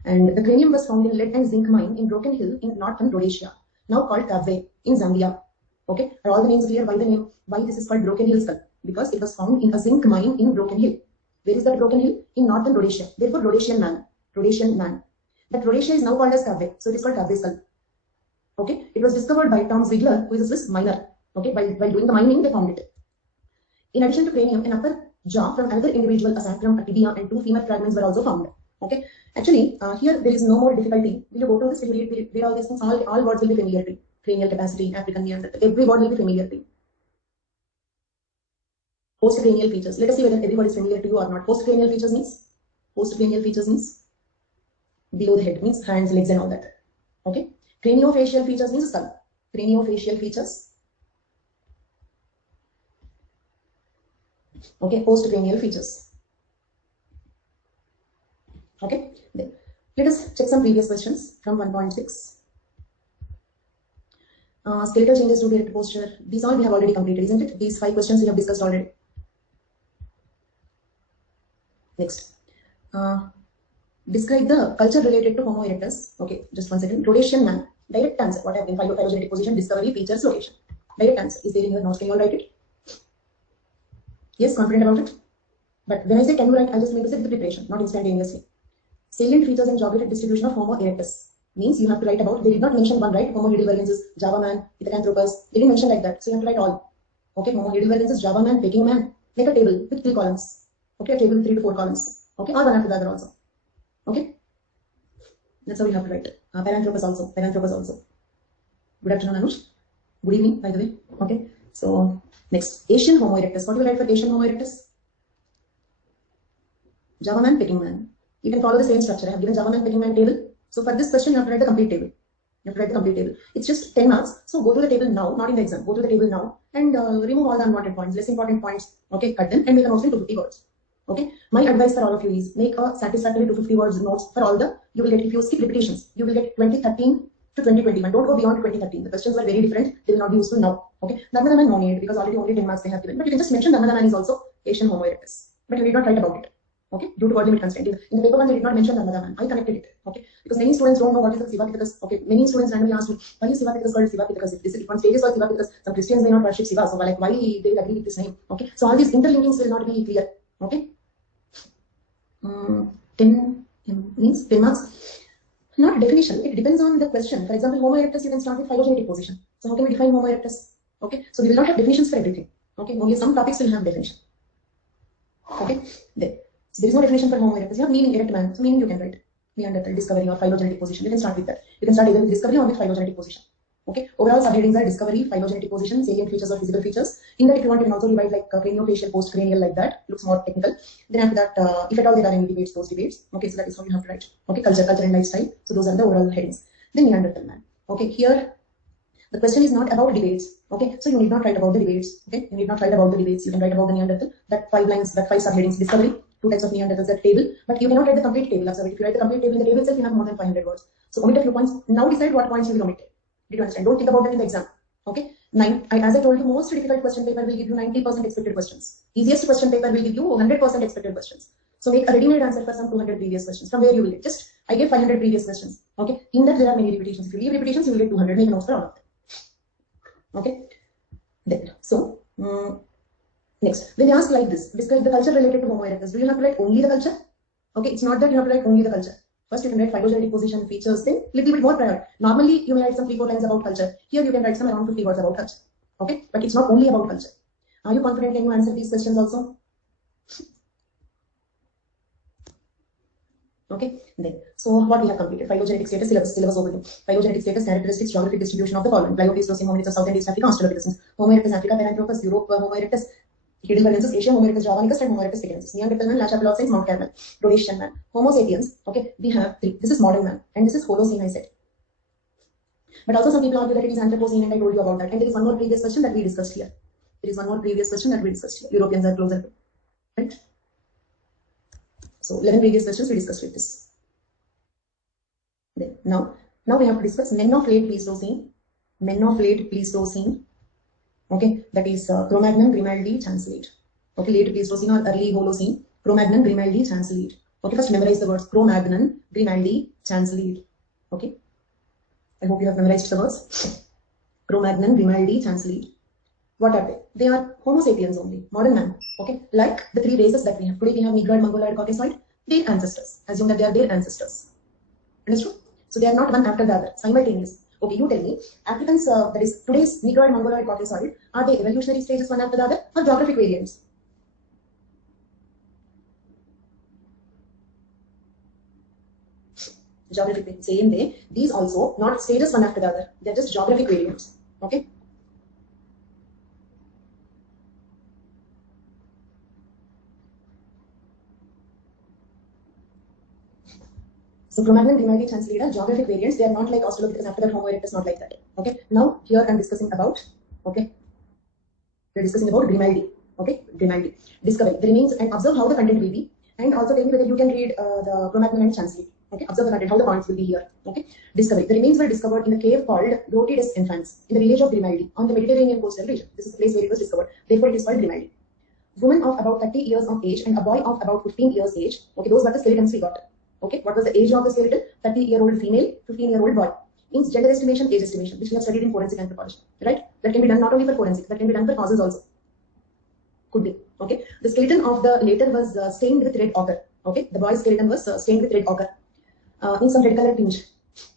And the cranium was found in lead and zinc mine in Broken Hill in northern Rhodesia, now called Cave in Zambia. Okay, are all the names clear? Why this is called Broken Hill Skull? Because it was found in a zinc mine in Broken Hill. Where is that Broken Hill? In northern Rhodesia. Therefore, Rhodesian man. Rhodesian man. That Rhodesia is now called as Cave. So it is called Cave skull. Okay. It was discovered by Tom Ziegler, who is a Swiss miner. Okay. By doing the mining, they found it. In addition to cranium, an upper jaw from another individual, a sacrum, a tibia, and 2 femur fragments were also found. Okay. Actually, here there is no more difficulty. Will you go to this? Will you read all these things? All words will be familiar to you. Cranial capacity, African Neanderthal. Every word will be familiar to you. Postcranial features. Let us see whether every word is familiar to you or not. Postcranial features means below the head, means hands, legs, and all that. Okay. Craniofacial features means skull. Craniofacial features. Okay. Postcranial features. Okay. Then let us check some previous questions from 1.6. Skeletal changes due to erect posture. These all we have already completed, isn't it? These 5 questions we have discussed already. Next. Describe the culture related to Homo erectus. Okay, just one second. Rhodesian man. Direct answer. What have been? Phylogenetic position, discovery, features, location. Direct answer. Is there in your notes? Can you all write it? Yes, confident about it? But when I say can you write, I just mean to say with preparation, not instantaneously. Salient features and geographic distribution of Homo erectus. Means you have to write about, they did not mention one, right? Homo heidelbergensis, Java man, Pithecanthropus. They didn't mention like that. So you have to write all. Okay, Homo heidelbergensis, Java man, Peking man. Make a table with 3 columns. Okay, a table with 3 to 4 columns. Okay, or one after the other also. Okay, that's how you have to write. Paranthropus also. Good afternoon, Anush. Good evening, by the way. Okay, so next, Asian Homo erectus. What do you write for Asian Homo erectus? Java man, Peking man. You can follow the same structure. I have given Java man, Peking man table. So for this question, you have to write the complete table. It's just 10 marks. So go to the table now, not in the exam. Go to the table now and remove all the unwanted points, less important points. Okay, cut them and make a notes in 250 words. Okay, my advice for all of you is make a satisfactory 250 words notes for all the, you will get, if you skip repetitions, you will get 2013 to 2021. Don't go beyond 2013. The questions were very different. They will not be useful now. Okay, Narmada man no need because already only 10 marks they have given. But you can just mention Narmada man is also Asian Homo erectus. But you need not write about it. Okay, due to word limit constraint. In the paper one, they did not mention Narmada man. I connected it. Okay, because many students don't know what is the Sivapithecus. Okay, many students randomly asked me, why is Sivapithecus called Sivapithecus? If one stage is called Sivapithecus, some Christians may not worship Siva. So like, why they will agree with this name? Okay, so all these interlinkings will not be clear. Okay. 10 means 10 marks. Not definition. It depends on the question. For example, Homo erectus, you can start with phylogenetic position. So how can we define Homo erectus? Okay, so we will not have definitions for everything. Okay, only some topics will have definition. Okay, then. So there is no definition for Homo erectus. You have meaning erect man. So meaning you can write Neanderthal, discovery, or phylogenetic position. You can start with that. You can start either with discovery or with phylogenetic position. Okay, overall subheadings are discovery, phylogenetic position, salient features or physical features. In that, if you want, you can also divide like craniofacial, postcranial, like that. Looks more technical. Then after that, if at all there are any debates, those debates. Okay, so that is how you have to write. Okay, culture and lifestyle. So those are the overall headings. Then Neanderthal man. Okay, here the question is not about debates. Okay, so you need not write about the debates. Okay, you need not write about the debates. You can write about the Neanderthal. That 5 lines, that 5 subheadings: discovery, 2 types of Neanderthals, that table. But you cannot write the complete table. Observe it. If you write the complete table in the table itself, you have more than 500 words. So omit a few points. Now decide what points you will omit. Did you understand? Don't think about that in the exam. Okay. As I told you, most difficult question paper will give you 90% expected questions. Easiest question paper will give you 100% expected questions. So make a ready-made answer for some 200 previous questions. From where you will get? Just I gave 500 previous questions. Okay. In that there are many repetitions. If you leave repetitions, you will get 200. Make notes for all of them. Okay. Then so next, when they ask like this, describe the culture related to Homo erectus. Do you have to write only the culture? Okay. It's not that you have to write only the culture. First, you can write phylogenetic position, features, then little bit more prior. Normally, you may write some 3-4 lines about culture. Here, you can write some around 50 words about culture. Okay, but it's not only about culture. Are you confident? Can you answer these questions also? Okay, then, so what we have completed: phylogenetic status, syllabus overview. Phylogenetic status, characteristics, geographic distribution of the following: Pliopleistocene hominids of South and East Africa, Australopithecines, Homo erectus Africa, Paranthropus, Europe, Homo erectus, Heidelbergensis, Asia, Homo erectus javanicus, and Homo erectus tigensis, Neanderthal Man, Lachapaloosaurus, Mount Carmel, Rhodesian Man, Homo sapiens. Okay, we have three. This is modern man, and this is Holocene, I said. But also some people argue that it is Anthropocene, and I told you about that. And there is one more previous question that we discussed here. There is one more previous question that we discussed here. Europeans are closer to, right? So 11 previous questions we discussed with this. Then, now we have to discuss men of late Pleistocene. Men of late Pleistocene. Okay, that is Cro-Magnon, Grimaldi, Chancelete. Okay, late Pleistocene or early Holocene. Cro-Magnon, Grimaldi, Chancelete. Okay, first memorize the words Cro-Magnon, Grimaldi, Chancelete. Okay, I hope you have memorized the words. Cro-Magnon, Grimaldi, Chancelete. What are they? They are Homo sapiens only, modern man. Okay, like the three races that we have. Today we have Negroid, Mongoloid, Caucasoid. Their ancestors. Assume that they are their ancestors. Understood? So they are not one after the other, simultaneous. Okay, you tell me, Africans, that is today's Negroid, Mongoloid, Caucasoid, are they evolutionary stages one after the other or geographic variants? Geographic variants. Same way, these also not stages one after the other. They are just geographic variants. Okay. So Cro-Magnon, Grimaldi, Chancelete are geographic variants. They are not like Australopithecus after that, Homo erectus, not like that. Okay. Now here I'm discussing about, okay, we're discussing about Grimaldi. Okay, Grimaldi. Discovery. The remains, and observe how the content will be, and also tell me whether you can read the Cro-Magnon and Chancelete. Okay, observe the content, how the points will be here. Okay, discovery. The remains were discovered in a cave called Grotte des Enfants in the village of Grimaldi on the Mediterranean coastal region. This is the place where it was discovered. Therefore, it is called Grimaldi. Woman of about 30 years of age and a boy of about 15 years age. Okay, those were the skeletons we got. Okay, what was the age of the skeleton? 30-year-old female, 15-year-old boy. Means gender estimation, age estimation, which we have studied in forensic anthropology. Right? That can be done not only for forensic, that can be done for fossils also. Could be. Okay. The skeleton of the later was stained with red ochre. Okay. The boy's skeleton was stained with red ochre. In some red color tinge,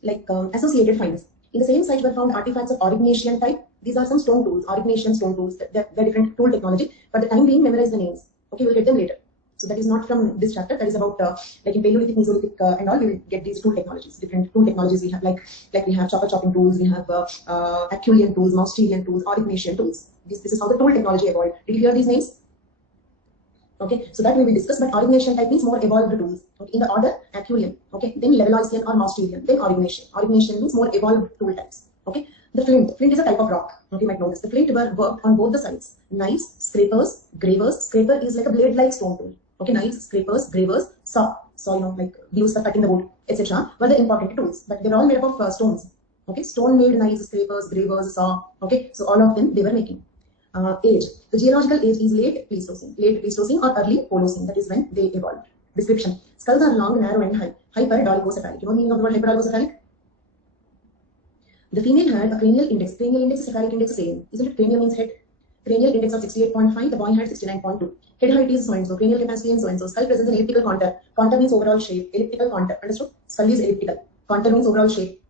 like associated finds. In the same site were found artifacts of Aurignacian type. These are some stone tools, Aurignacian stone tools. They're different tool technology. But the time being, memorize the names. Okay, we'll get them later. So that is not from this chapter. That is about like in Paleolithic, Mesolithic, and all. We will get these tool technologies. Different tool technologies we have, like we have chopper chopping tools. We have Acheulean tools, Mousterian tools, Aurignacian tools. This is how the tool technology evolved. Did you hear these names? Okay, so that we will discuss. But Aurignacian type means more evolved tools. Okay, in the order Acheulean. Okay, then Levalloisian or Mousterian, then Aurignacian. Aurignacian means more evolved tool types. Okay, the flint. Flint is a type of rock. Okay, you might know this. The flint were worked on both the sides. Knives, scrapers, gravers. Scraper is like a blade-like stone tool. Okay, knives, scrapers, gravers, saw, you know, like used for cutting the wood, etc. were the important tools, but they were all made up of stones. Okay, stone-made knives, scrapers, gravers, saw. Okay, so all of them they were making. Age. The geological age is late Pleistocene or early Holocene. That is when they evolved. Description. Skulls are long, narrow, and high. Hyper-dolichocephalic. You know the meaning of the word hyper-dolichocephalic? The female had a cranial index. Cranial index, cephalic index, same. Isn't it? Cranial means head. Cranial index of 68.5. The boy had 69.2. Head height is so and so. Cranial capacity and so and so. Skull presents an elliptical contour. Contour means overall shape. Elliptical contour. Understood? Skull is elliptical. Contour means overall shape.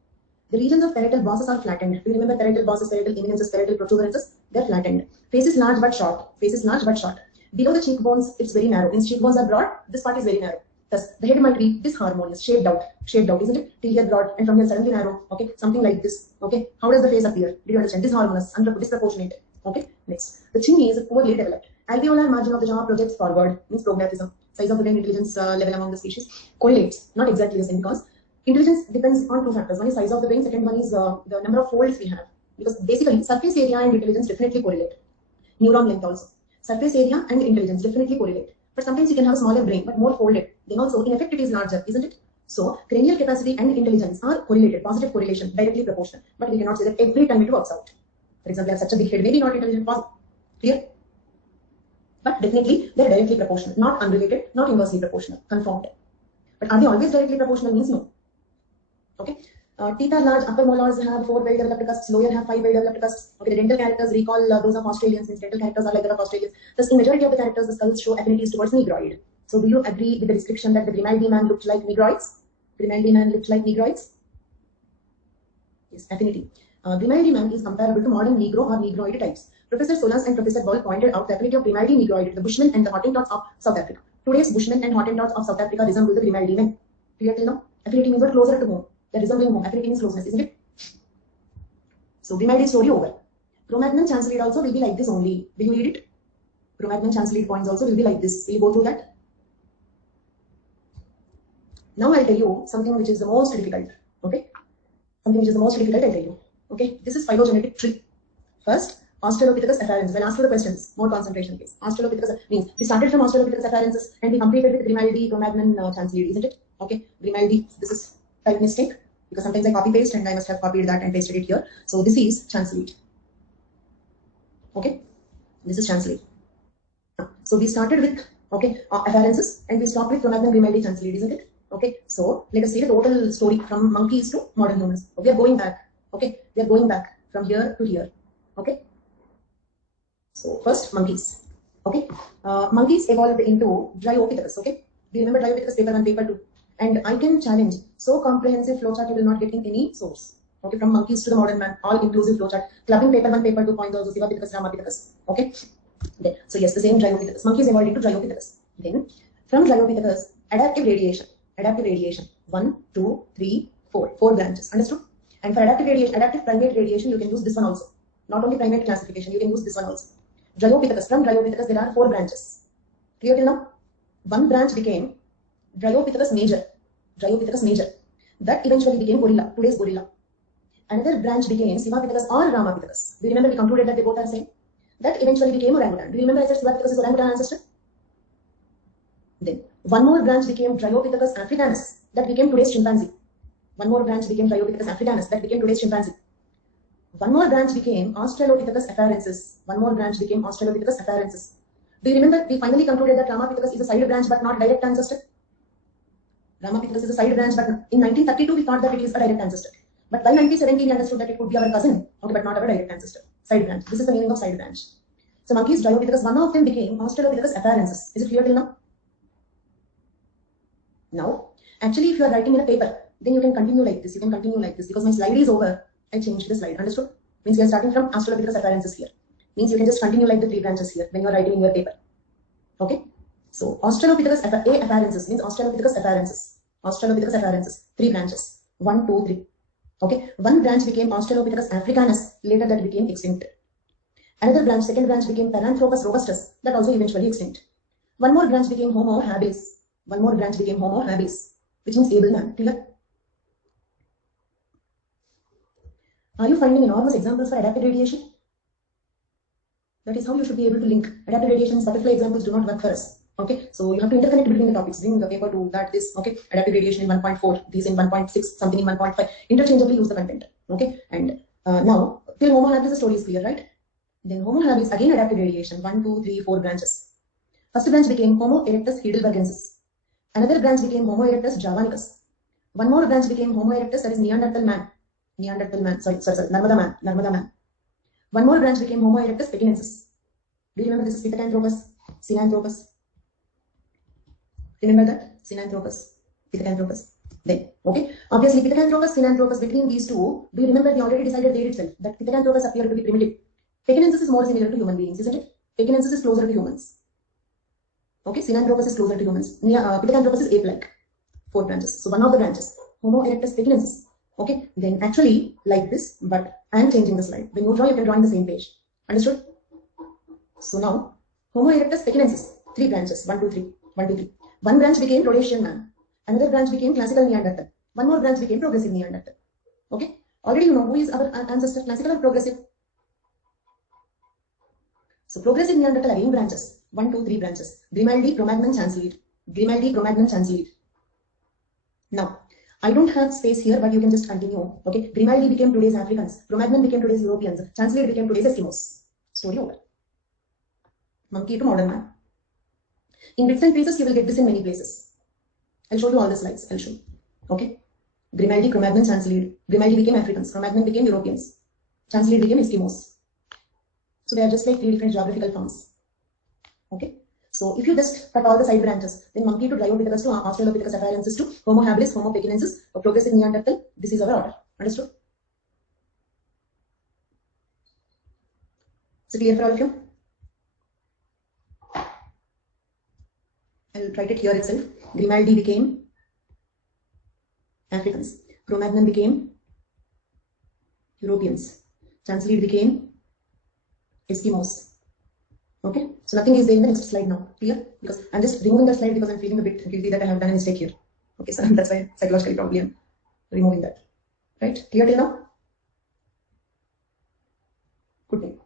The regions of parietal bosses are flattened. Do you remember parietal bosses, parietal eminences, parietal protuberances? They're flattened. Face is large but short. Face is large but short. Below the cheekbones, it's very narrow. Means cheekbones are broad. This part is very narrow. Thus, the head might be disharmonious, shaped out, isn't it? Till here broad and from here suddenly narrow. Okay, something like this. Okay, how does the face appear? Did you understand? Disharmonious, disproportionate. Okay, next. The chin is poorly developed. Alveolar margin of the jaw projects forward, means prognathism. Size of the brain, intelligence level among the species. Correlates, not exactly the same, because intelligence depends on two factors. One is size of the brain, second one is the number of folds we have. Because basically, surface area and intelligence definitely correlate. Neuron length also. Surface area and intelligence definitely correlate. But sometimes you can have a smaller brain, but more folded. Then also, in effect, it is larger, isn't it? So, cranial capacity and intelligence are correlated, positive correlation, directly proportional. But we cannot say that every time it works out. For example, I have such a big head, maybe not intelligent, clear? But definitely, they are directly proportional, not unrelated, not inversely proportional, confirmed. But are they always directly proportional? Means no. Okay. Teeth are large, upper molars have 4 well-developed cusps, lower have 5 well-developed cusps. Okay, the dental characters recall those of Australians, means dental characters are like that of Australians. Thus, in majority of the characters, the skulls show affinities towards Negroid. So, do you agree with the description that the Grimaldi man looked like Negroids? Grimaldi man looked like Negroids? Yes, affinity. Grimaldi man is comparable to modern Negro or Negroid types. Professor Solas and Professor Ball pointed out the affinity of Grimaldi Negroid to the Bushmen and the Hottentots of South Africa. Today's Bushmen and Hottentots of South Africa resemble the Grimaldi men. Clear till now? Affinity means what? Closer to home. They're resembling home. Affinity means closeness, isn't it? So Grimaldi story over. Cro-Magnon chance lead also will be like this only. Will you read it? Cro-Magnon chance lead points also will be like this. Will you go through that? Now I'll tell you something which is the most difficult. Okay? Something which is the most difficult, I'll tell you. Okay? This is phylogenetic tree. First, Australopithecus affarensis. I'll ask for the questions. More concentration, please. Australopithecus means we started from Australopithecus affarensis and we completed with Grimaldi, Cro-Magnon chance lead, isn't it? Okay? Grimaldi, this is type mistake because sometimes I copy paste and I must have copied that and pasted it here. So this is chance lead. Okay? This is chance lead. So we started with affarensis and we stopped with Cro-Magnon, Grimaldi chance lead, isn't it? Okay, so let us see the total story from monkeys to modern humans. We are going back. Okay, we are going back from here to here. Okay, so first monkeys. Okay, monkeys evolved into Dryopithecus. Okay, do you remember Dryopithecus paper 1, paper 2? And I can challenge so comprehensive flowchart you will not get in any source. Okay, from monkeys to the modern man, all inclusive flowchart. Clubbing paper 1, paper 2 points also Sivapithecus, Ramapithecus. Okay, then, so yes, the same Dryopithecus. Monkeys evolved into Dryopithecus. Then from Dryopithecus, adaptive radiation. Adaptive radiation 1, 2, 3, 4. 4 branches. Understood? And for adaptive radiation, adaptive primate radiation, you can use this one also. Not only primate classification, you can use this one also. Dryopithecus. From Dryopithecus, there are 4 branches. Clear till now? One branch became Dryopithecus major. Dryopithecus major. That eventually became gorilla. Today's gorilla. Another branch became Sivapithecus or Ramapithecus. Do you remember we concluded that they both are same? That eventually became orangutan. Do you remember I said Sivapithecus is orangutan ancestor? Then one more branch became Dryopithecus africanus. That became today's chimpanzee. One more branch became Dryopithecus africanus. That became today's chimpanzee. One more branch became Australopithecus afarensis. One more branch became Australopithecus afarensis. Do you remember we finally concluded that Ramapithecus is a side branch but not direct ancestor? Ramapithecus is a side branch, but in 1932 we thought that it is a direct ancestor. But by 1917 we understood that it could be our cousin, okay, but not our direct ancestor. Side branch. This is the meaning of side branch. So monkeys, Dryopithecus, one of them became Australopithecus afarensis. Is it clear till now? Now, actually, if you are writing in a paper, then you can continue like this. You can continue like this because my slide is over. I changed the slide. Understood? Means we are starting from Australopithecus afarensis here. Means you can just continue like the 3 branches here when you are writing in your paper. Okay? So Australopithecus afarensis means Australopithecus afarensis. Australopithecus afarensis. 3 branches. 1, 2, 3. Okay? One branch became Australopithecus africanus. Later that became extinct. Another branch, second branch became Paranthropus robustus. That also eventually extinct. One more branch became Homo habilis. One more branch became Homo habilis, which means able man. Clear? Are you finding enormous examples for adaptive radiation? That is how you should be able to link. Adaptive radiation, butterfly examples do not work for us. Okay, so you have to interconnect between the topics. Bring the paper to that, this. Okay, adaptive radiation in 1.4, these in 1.6, something in 1.5. Interchangeably use the content. Okay, and now till Homo habilis the story is clear, right? Then Homo habilis again adaptive radiation. 1, 2, 3, 4 branches. First branch became Homo erectus heidelbergensis. Another branch became Homo erectus javanicus. One more branch became Homo erectus, that is Neanderthal man. Neanderthal man, sorry, Narmada man. One more branch became Homo erectus pekinensis. Do you remember this is Pithecanthropus, Sinanthropus? Remember that? Sinanthropus, Pithecanthropus. Then, okay. Obviously, Pithecanthropus, Sinanthropus, between these two, do you remember we already decided there itself that Pithecanthropus appeared to be primitive. Pekinensis is more similar to human beings, isn't it? Pekinensis is closer to humans. Okay, Sinanthropus is closer to humans. Pithecanthropus is ape-like. 4 branches. So one of the branches, Homo erectus pekinensis. Okay, then actually like this, but I am changing the slide. When you draw, you can draw in the same page. Understood? So now, Homo erectus pekinensis, 3 branches, 1, 2, 3, 1, 2, 3. One branch became Rhodesian man. Another branch became classical Neanderthal. One more branch became progressive Neanderthal. Okay, already you know who is our ancestor, classical or progressive? So progressive Neanderthal again branches. 1, 2, 3 branches. Grimaldi, Cro-Magnon chance lead. Grimaldi, Cro-Magnon chance lead. Now, I don't have space here, but you can just continue. Okay, Grimaldi became today's Africans. Cro-Magnon became today's Europeans. Chance lead became today's Eskimos. Story over. Monkey to modern man. In bits and pieces, you will get this in many places. I'll show you all the slides. I'll show you. Okay. Grimaldi, Cro-Magnon chance lead. Grimaldi became Africans. Cro-Magnon became Europeans. Chance lead became Eskimos. So they are just like 3 different geographical forms. Okay. So if you just cut all the side branches, then monkey to Dryopithecus to Australopithecus afarensis to Homo habilis, Homo pekinensis, or progressive Neanderthal, this is our order. Understood? Is it clear for all of you? I'll write it here itself. Grimaldi became Africans. Cro-Magnon became Europeans. Chancellery became Eskimos. Okay, so nothing is there in the next slide now. Clear? Because I'm just removing the slide because I'm feeling a bit guilty that I have done a mistake here. Okay, so that's why psychologically probably I'm removing that. Right? Clear till now? Good name.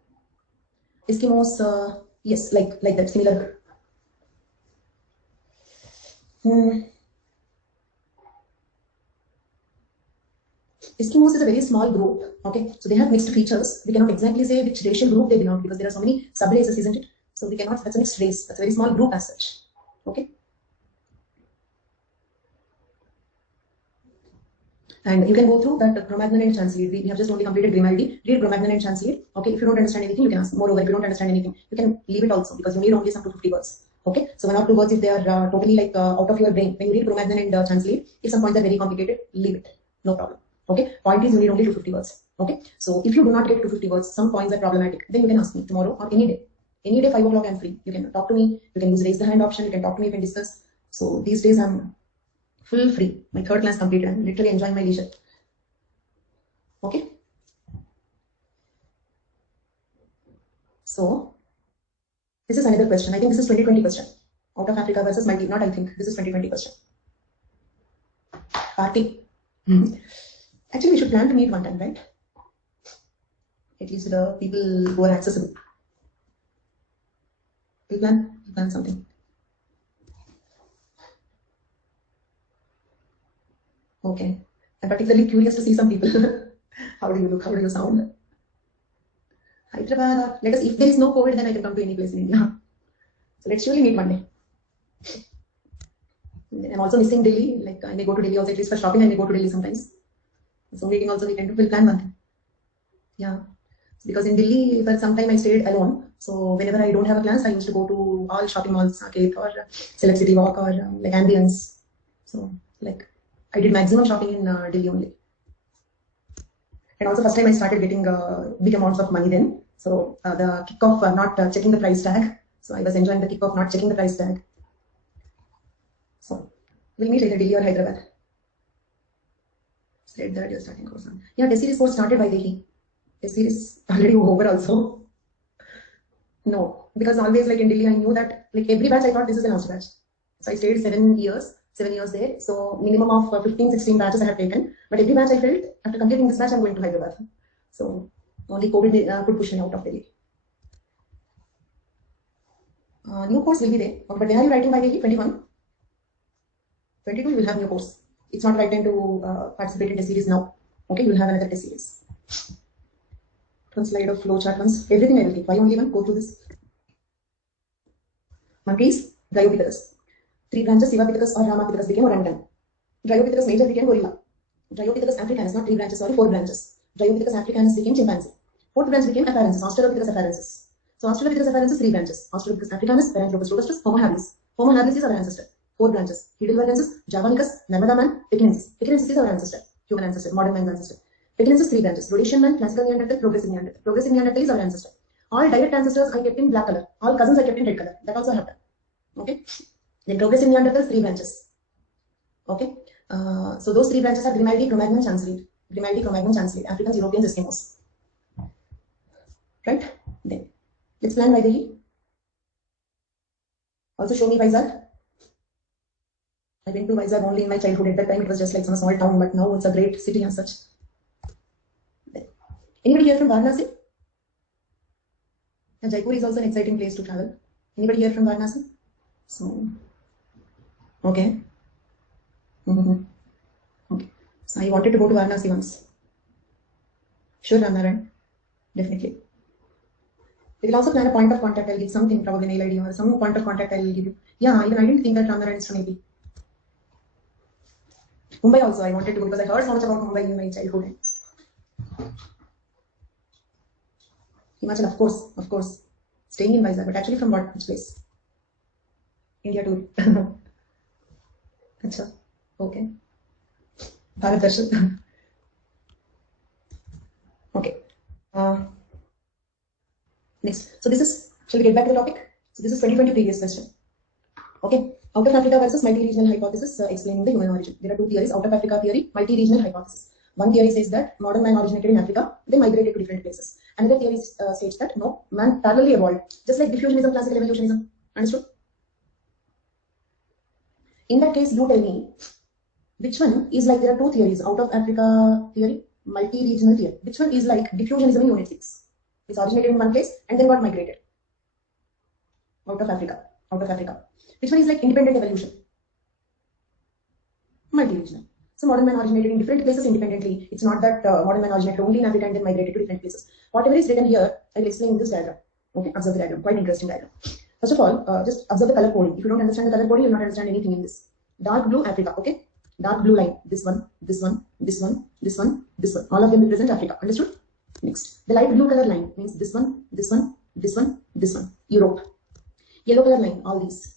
Eskimos, yes, like that, similar. Eskimos is a very small group. Okay, so they have mixed features. We cannot exactly say which racial group they belong because there are so many sub-races, isn't it? So we cannot, that's a mixed race. That's a very small group as such. Okay. And you can go through that Cro-Magnon and Chancellery. We have just only completed Grimaldi. Read Cro-Magnon and Chancellery. Okay, if you don't understand anything, you can ask. Moreover, if you don't understand anything, you can leave it also because you need only some 250 words. Okay, so 1 or 2 words if they are totally like out of your brain. When you read Cro-Magnon and Chancellery, if some points are very complicated, leave it. No problem. Okay, point is you need only 250 words. Okay, so if you do not get 250 words, some points are problematic, then you can ask me tomorrow or any day. Any day, 5 o'clock, I'm free. You can talk to me. You can use raise the hand option. You can talk to me. You can discuss. So these days I'm full free. My 3rd class completed. I'm literally enjoying my leisure. Okay. So this is another question. I think this is 2020 question. Out of Africa versus Maldives. Not I think. This is 2020 question. Party. Actually, we should plan to meet one time, right? At least the people who are accessible. We plan something. Okay. I'm particularly curious to see some people. How do you look? How do you sound? Hyderabad. Let us. If there is no COVID, then I can come to any place in India. So let's surely meet one day. I'm also missing Delhi. Like I may go to Delhi also, at least for shopping. I may go to Delhi sometimes. So meeting also we can do. We'll plan one thing. Yeah. Because in Delhi, for some time I stayed alone. So whenever I don't have a plans, I used to go to all shopping malls, arcade or Select City Walk or like ambience. So like I did maximum shopping in Delhi only. And also first time I started getting big amounts of money then. So the kick of not checking the price tag. So I was enjoying the kick of not checking the price tag. So we'll meet either Delhi or Hyderabad. Said that you're starting course on. Yeah, test series course started by Delhi. Test series already over also. No, because always like in Delhi, I knew that like every batch I thought this is the last batch. So I stayed 7 years there. So minimum of 15, 16 batches I have taken. But every batch I felt after completing this batch, I'm going to Hyderabad. So only COVID could push me out of Delhi. New course will be there. Okay, but when are you writing by Delhi? 21? 22, you will have new course. It's not right time to participate in test series now. Okay, you will have another test series. One slide of flowchart once. Everything I will keep. Why only one? Go through this. Monkeys, Dryopithecus. 3 branches, Sivapithecus or Ramapithecus became orangutan. Dryopithecus major became gorilla. Dryopithecus africanus, not 3 branches, sorry, 4 branches. Dryopithecus africanus became chimpanzee. 4th branch became afarensis, Australopithecus afarensis. So Australopithecus afarensis, 3 branches. Australopithecus africanus, Paranthropus robustus, Homo habilis. Homo habilis is our ancestor. 4 branches. Heidelbergensis, Javanicus, Neanderthal Man, Pekinensis. Pekinensis is our ancestor, human ancestor, modern man's ancestor. Pekinensis 3 branches. Rhodesian man, classical Neanderthal, progressive Neanderthal. Progressive Neanderthal is our ancestor. All direct ancestors I kept in black color. All cousins I kept in red color. That also happened. Okay. Then progressive Neanderthals, 3 branches. Okay. So those 3 branches are Grimaldi, Cro-Magnon, Chancellery. Grimaldi, Cro-Magnon, Chancellery. Africans, Europeans, Eskimos. Right? Then let's plan by Delhi. Also show me Vizag. I went to Vizag only in my childhood. At that time it was just like some small town, but now it's a great city and such. Then. Anybody here from Varanasi? And Jaipur is also an exciting place to travel. Anybody here from Varanasi? So, okay. Okay. So I wanted to go to Varanasi once. Sure, Ramnaran. Definitely. We will also plan a point of contact. I'll give something, probably mail ID or some point of contact I'll give you. Yeah, even I didn't think that Ramnaran is from AP. Mumbai also I wanted to go because I heard so much about Mumbai in my childhood. Himachal, of course. Staying in Vizag, but actually from which place? India tour. Achha. Okay. Bharat Darshan. Okay. Next. So this is, shall we get back to the topic? So this is 2020 previous question. Okay. Out of Africa versus multi-regional hypothesis explaining the human origin. There are two theories, out of Africa theory, multi-regional hypothesis. One theory says that modern man originated in Africa, they migrated to different places. Another theory states that no, man parallelly evolved, just like diffusionism, classical evolutionism. Understood? In that case, you tell me, which one is like, there are two theories, out of Africa theory, multi-regional theory. Which one is like diffusionism in unit 6? It's originated in one place and then got migrated. Out of Africa. Which one is like independent evolution? Multi-regional. So modern man originated in different places independently. It's not that modern man originated only in Africa and then migrated to different places. Whatever is written here, I will explain in this diagram. Okay, observe the diagram. Quite interesting diagram. First of all, just observe the color coding. If you don't understand the color coding, you will not understand anything in this. Dark blue, Africa. Okay, dark blue line. This one, this one, this one, this one, this one. All of them represent Africa. Understood? Next, the light blue color line means this one, this one, this one, this one. Europe. Yellow color line, all these.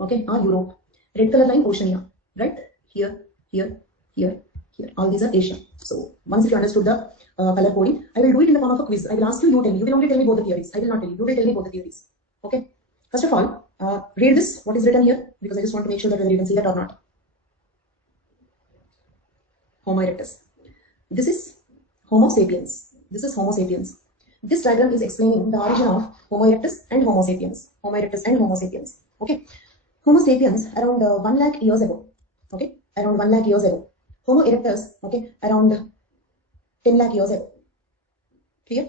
Okay, are Europe. Red color line, Oceania. Right? Here, here, here, here. All these are Asia. So once you understood the color coding, I will do it in the form of a quiz. I will ask you, you tell me. You will only tell me both the theories. I will not tell you. You will tell me both the theories. Okay. First of all, read this. What is written here? Because I just want to make sure that whether you can see that or not. Homo erectus. This is Homo sapiens. This is Homo sapiens. This diagram is explaining the origin of Homo erectus and Homo sapiens. Homo erectus and Homo sapiens. Okay. Homo sapiens around 1 lakh years ago. Okay. Around 1 lakh years ago. Homo erectus, okay, around 10 lakh years ago. Clear?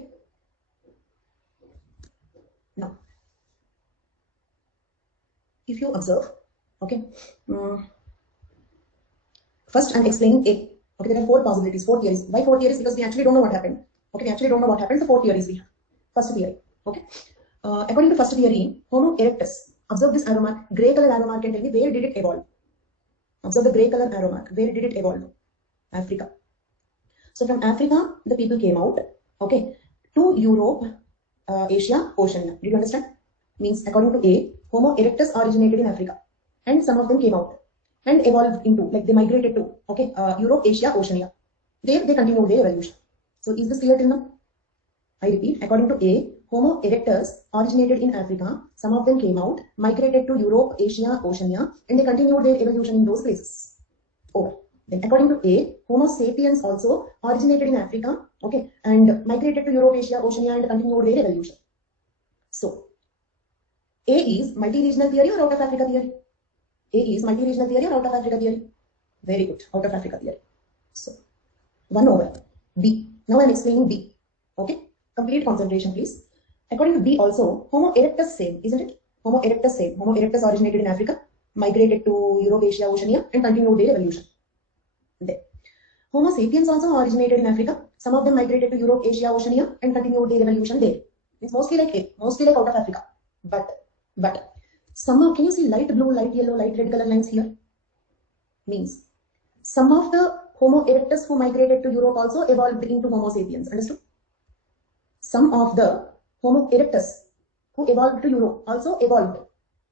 Now, if you observe, okay, first I'm explaining A. Okay, there are 4 possibilities, 4 theories. Why 4 theories? Because we actually don't know what happened. Okay, we actually don't know what happened. So 4 theories we have. First theory, okay. According to first theory, Homo erectus. Observe this arrow mark, grey color arrow mark, and tell me where did it evolve? Observe the grey color arrow mark. Where did it evolve? Africa. So from Africa, the people came out, okay, to Europe, Asia, Oceania. Did you understand? Means according to A, Homo erectus originated in Africa, and some of them came out and evolved into, like they migrated to, okay, Europe, Asia, Oceania. There they continued their evolution. So is this clear till now? I repeat, according to A, Homo erectus originated in Africa, some of them came out, migrated to Europe, Asia, Oceania, and they continued their evolution in those places. Over. Then according to A, Homo sapiens also originated in Africa, okay, and migrated to Europe, Asia, Oceania, and continued their evolution. So, A is multi-regional theory or out of Africa theory? A is multi-regional theory or out of Africa theory? Very good, out of Africa theory. So, 1 over B. Now I am explaining B, okay? Complete concentration, please. According to B also, Homo erectus same, isn't it? Homo erectus same. Homo erectus originated in Africa, migrated to Europe, Asia, Oceania, and continued their evolution. There. Homo sapiens also originated in Africa. Some of them migrated to Europe, Asia, Oceania, and continued their evolution there. It's mostly like A, mostly like out of Africa. But some of, can you see light blue, light yellow, light red color lines here? Means some of the Homo erectus who migrated to Europe also evolved into Homo sapiens. Understood? Some of the Homo erectus who evolved to Europe also evolved.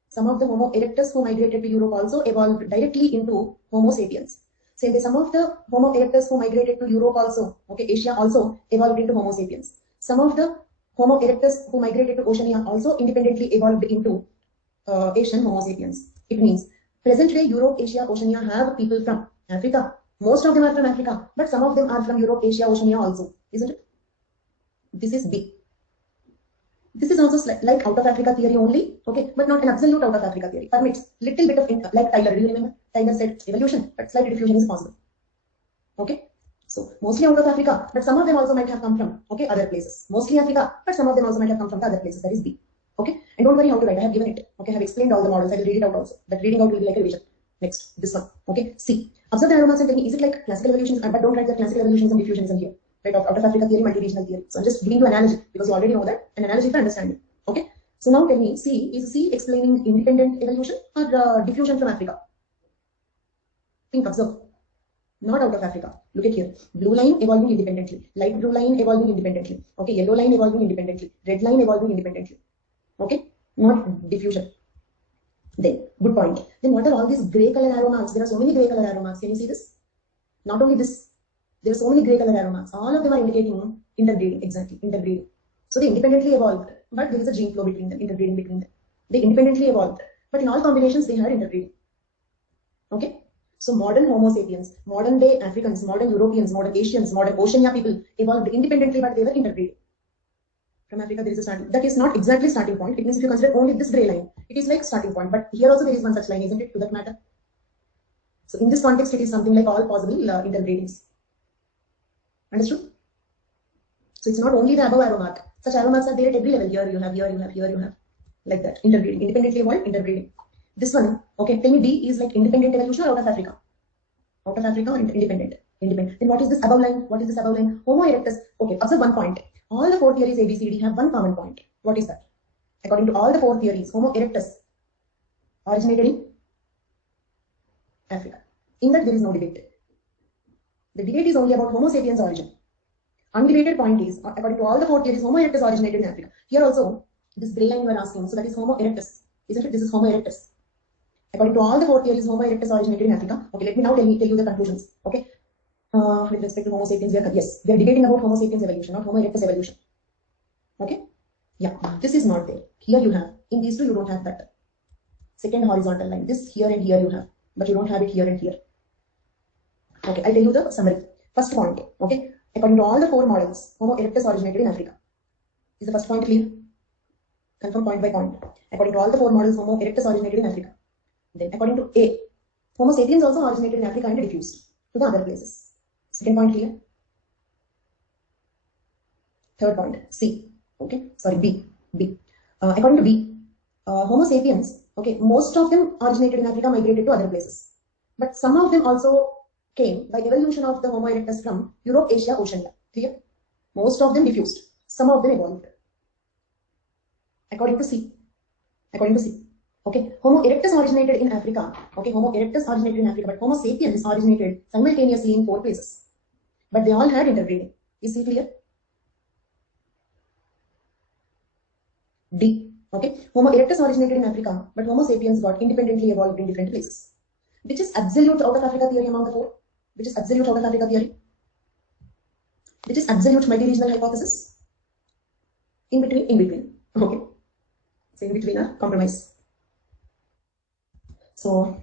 Some of the Homo erectus who migrated to Europe also evolved directly into Homo sapiens. Same way, some of the Homo erectus who migrated to Europe also, okay, Asia also evolved into Homo sapiens. Some of the Homo erectus who migrated to Oceania also independently evolved into Asian Homo sapiens. It means present day Europe, Asia, Oceania have people from Africa. Most of them are from Africa, but some of them are from Europe, Asia, Oceania also, isn't it? This is B. This is also like out of Africa theory only, okay, but not an absolute out of Africa theory. Permits little bit of, like Tyler, do you remember? Tyler said evolution, but slight diffusion is possible. Okay, so mostly out of Africa, but some of them also might have come from, okay, other places. Mostly Africa, but some of them also might have come from the other places. That is B. Okay, and don't worry how to write. I have given it. Okay, I have explained all the models. I will read it out also. That reading out will be like a revision. Next, this one. Okay, C. Observe the arrow marks and tell me, is it like classical evolutionism? But don't write that classical evolutionism, diffusionism here. Right, out of Africa theory, multi-regional theory. So I'm just giving you an analogy because you already know that, an analogy for understanding. Okay. So now tell me, is C explaining independent evolution or diffusion from Africa? Think, observe. Not out of Africa. Look at here. Blue line evolving independently. Light blue line evolving independently. Okay. Yellow line evolving independently. Red line evolving independently. Okay. Not diffusion. Then, good point. Then what are all these grey color arrow marks? There are so many grey color arrow marks. Can you see this? Not only this. There are so many grey color arrow marks. All of them are indicating interbreeding. Exactly, interbreeding. So they independently evolved, but there is a gene flow between them, interbreeding between them. They independently evolved, but in all combinations they had interbreeding. Okay, so modern Homo sapiens, modern day Africans, modern Europeans, modern Asians, modern Oceania people evolved independently, but they were interbreeding. From Africa there is a starting. That is not exactly starting point. It means if you consider only this grey line, it is like starting point. But here also there is one such line, isn't it? To that matter. So in this context, it is something like all possible interbreedings. Understood? So it's not only the above arrow mark. Such arrow marks are there at every level. Here you have, here you have, here you have. Like that. Interbreeding. Independently evolved, interbreeding. This one, okay, tell me D is like independent evolution or out of Africa? Out of Africa or independent? Independent. Then what is this above line? What is this above line? Homo erectus. Okay, observe one point. All the four theories ABCD have one common point. What is that? According to all the four theories, Homo erectus originated in Africa. In that there is no debate. The debate is only about Homo sapiens origin. Undebated point is, according to all the four theories, Homo erectus originated in Africa. Here also, this grey line you are asking, so that is Homo erectus. Isn't it? This is Homo erectus. According to all the four theories, Homo erectus originated in Africa. Okay, let me now tell you the conclusions. Okay. With respect to Homo sapiens, yes, they are debating about Homo sapiens evolution, not Homo erectus evolution. Okay? Yeah, this is not there. Here you have. In these two, you don't have that. Second horizontal line. This here and here you have, but you don't have it here and here. Okay, I'll tell you the summary. First point. Okay, according to all the four models, Homo erectus originated in Africa. Is the first point clear? Confirm point by point. According to all the four models, Homo erectus originated in Africa. Then, according to A, Homo sapiens also originated in Africa and diffused to the other places. Second point clear. Third point, C. Okay, sorry, B. According to B, Homo sapiens, okay, most of them originated in Africa, migrated to other places. But some of them also came by evolution of the Homo erectus from Europe, Asia, Oceania. Clear? Most of them diffused. Some of them evolved. According to C. Okay, Homo erectus originated in Africa. Okay, Homo erectus originated in Africa, but Homo sapiens originated simultaneously in four places. But they all had interbreeding. Is C clear? D. Okay, Homo erectus originated in Africa, but Homo sapiens got independently evolved in different places. Which is absolute out of Africa theory among the four? Which is absolute out of Africa theory? Which is absolute multi-regional hypothesis? In between. Okay. So in between a compromise. So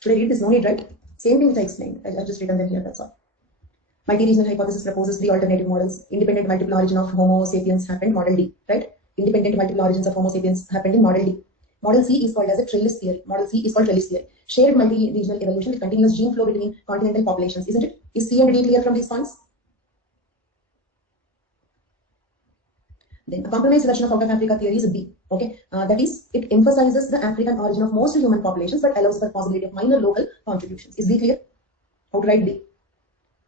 should I read this? No need, right? Same thing which I explained. I've just written them here, that's all. Multi-regional hypothesis proposes three alternative models. Independent multiple origin of Homo sapiens happened, model D, right? Independent multiple origins of Homo sapiens happened in model D. Model C is called as a trellis theory. Model C is called trellis theory. Shared multi-regional evolution with continuous gene flow between continental populations, isn't it? Is C and D clear from these points? Then a compromise version of out of Africa theory is B. Okay, that is, it emphasizes the African origin of most human populations but allows for possibility of minor local contributions. Is B clear? How to write B?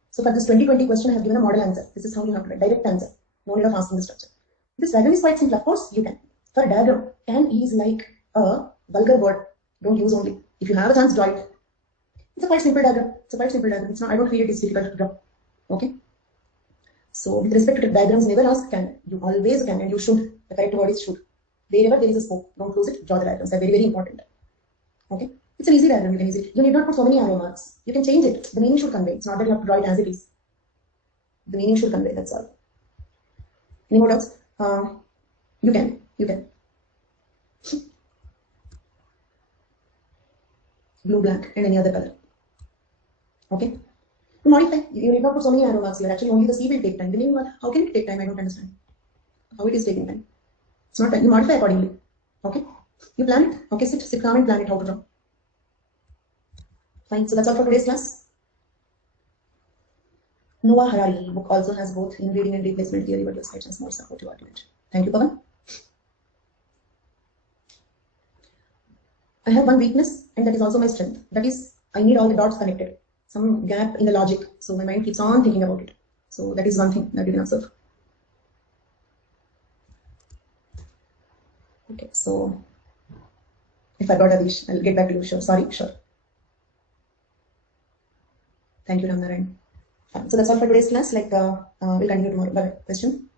So for this 2020 question, I have given a model answer. This is how you have to write. Direct answer. No need of asking the structure. This diagram is quite simple. Of course, you can. For a diagram, can is like a vulgar word. Don't use only. If you have a chance, draw it. It's a quite simple diagram. It's not. I don't feel it is difficult to draw. Okay. So with respect to diagrams, never ask can. You always can, and you should. The correct word is should. Wherever there is a scope, don't lose it. Draw the diagrams. They're very, very important. Okay. It's an easy diagram. You can easily. You need not put so many arrow marks. You can change it. The meaning should convey. It's not that you have to draw it as it is. The meaning should convey. That's all. Any more doubts? You can. Blue, black, and any other color. Okay. To modify, you need not put so many arrow marks here. Actually, only the C will take time. The meaning, how can it take time? I don't understand. How it is taking time? It's not time. You modify accordingly. Okay. You plan it. Okay. Sit calm and plan it how to draw. Fine. So that's all for today's class. Noah Harari book also has both inbreeding and replacement theory, but your site has more supportive argument. Thank you, Pavan. I have one weakness, and that is also my strength. That is, I need all the dots connected. Some gap in the logic, so my mind keeps on thinking about it. So that is one thing that you can observe. Okay, so if I got a wish, I'll get back to you. Sure. Sorry, sure. Thank you, Ramnarayan. So that's all for today's class. We'll continue tomorrow. Bye. Question?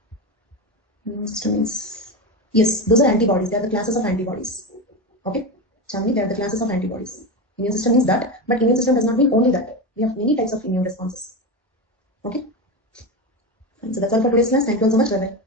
Immune system means, yes, those are antibodies. They are the classes of antibodies. Okay, Chandni, they are the classes of antibodies. Immune system means that, but immune system does not mean only that. We have many types of immune responses. Okay, and so that's all for today's class. Thank you all so much. Bye bye.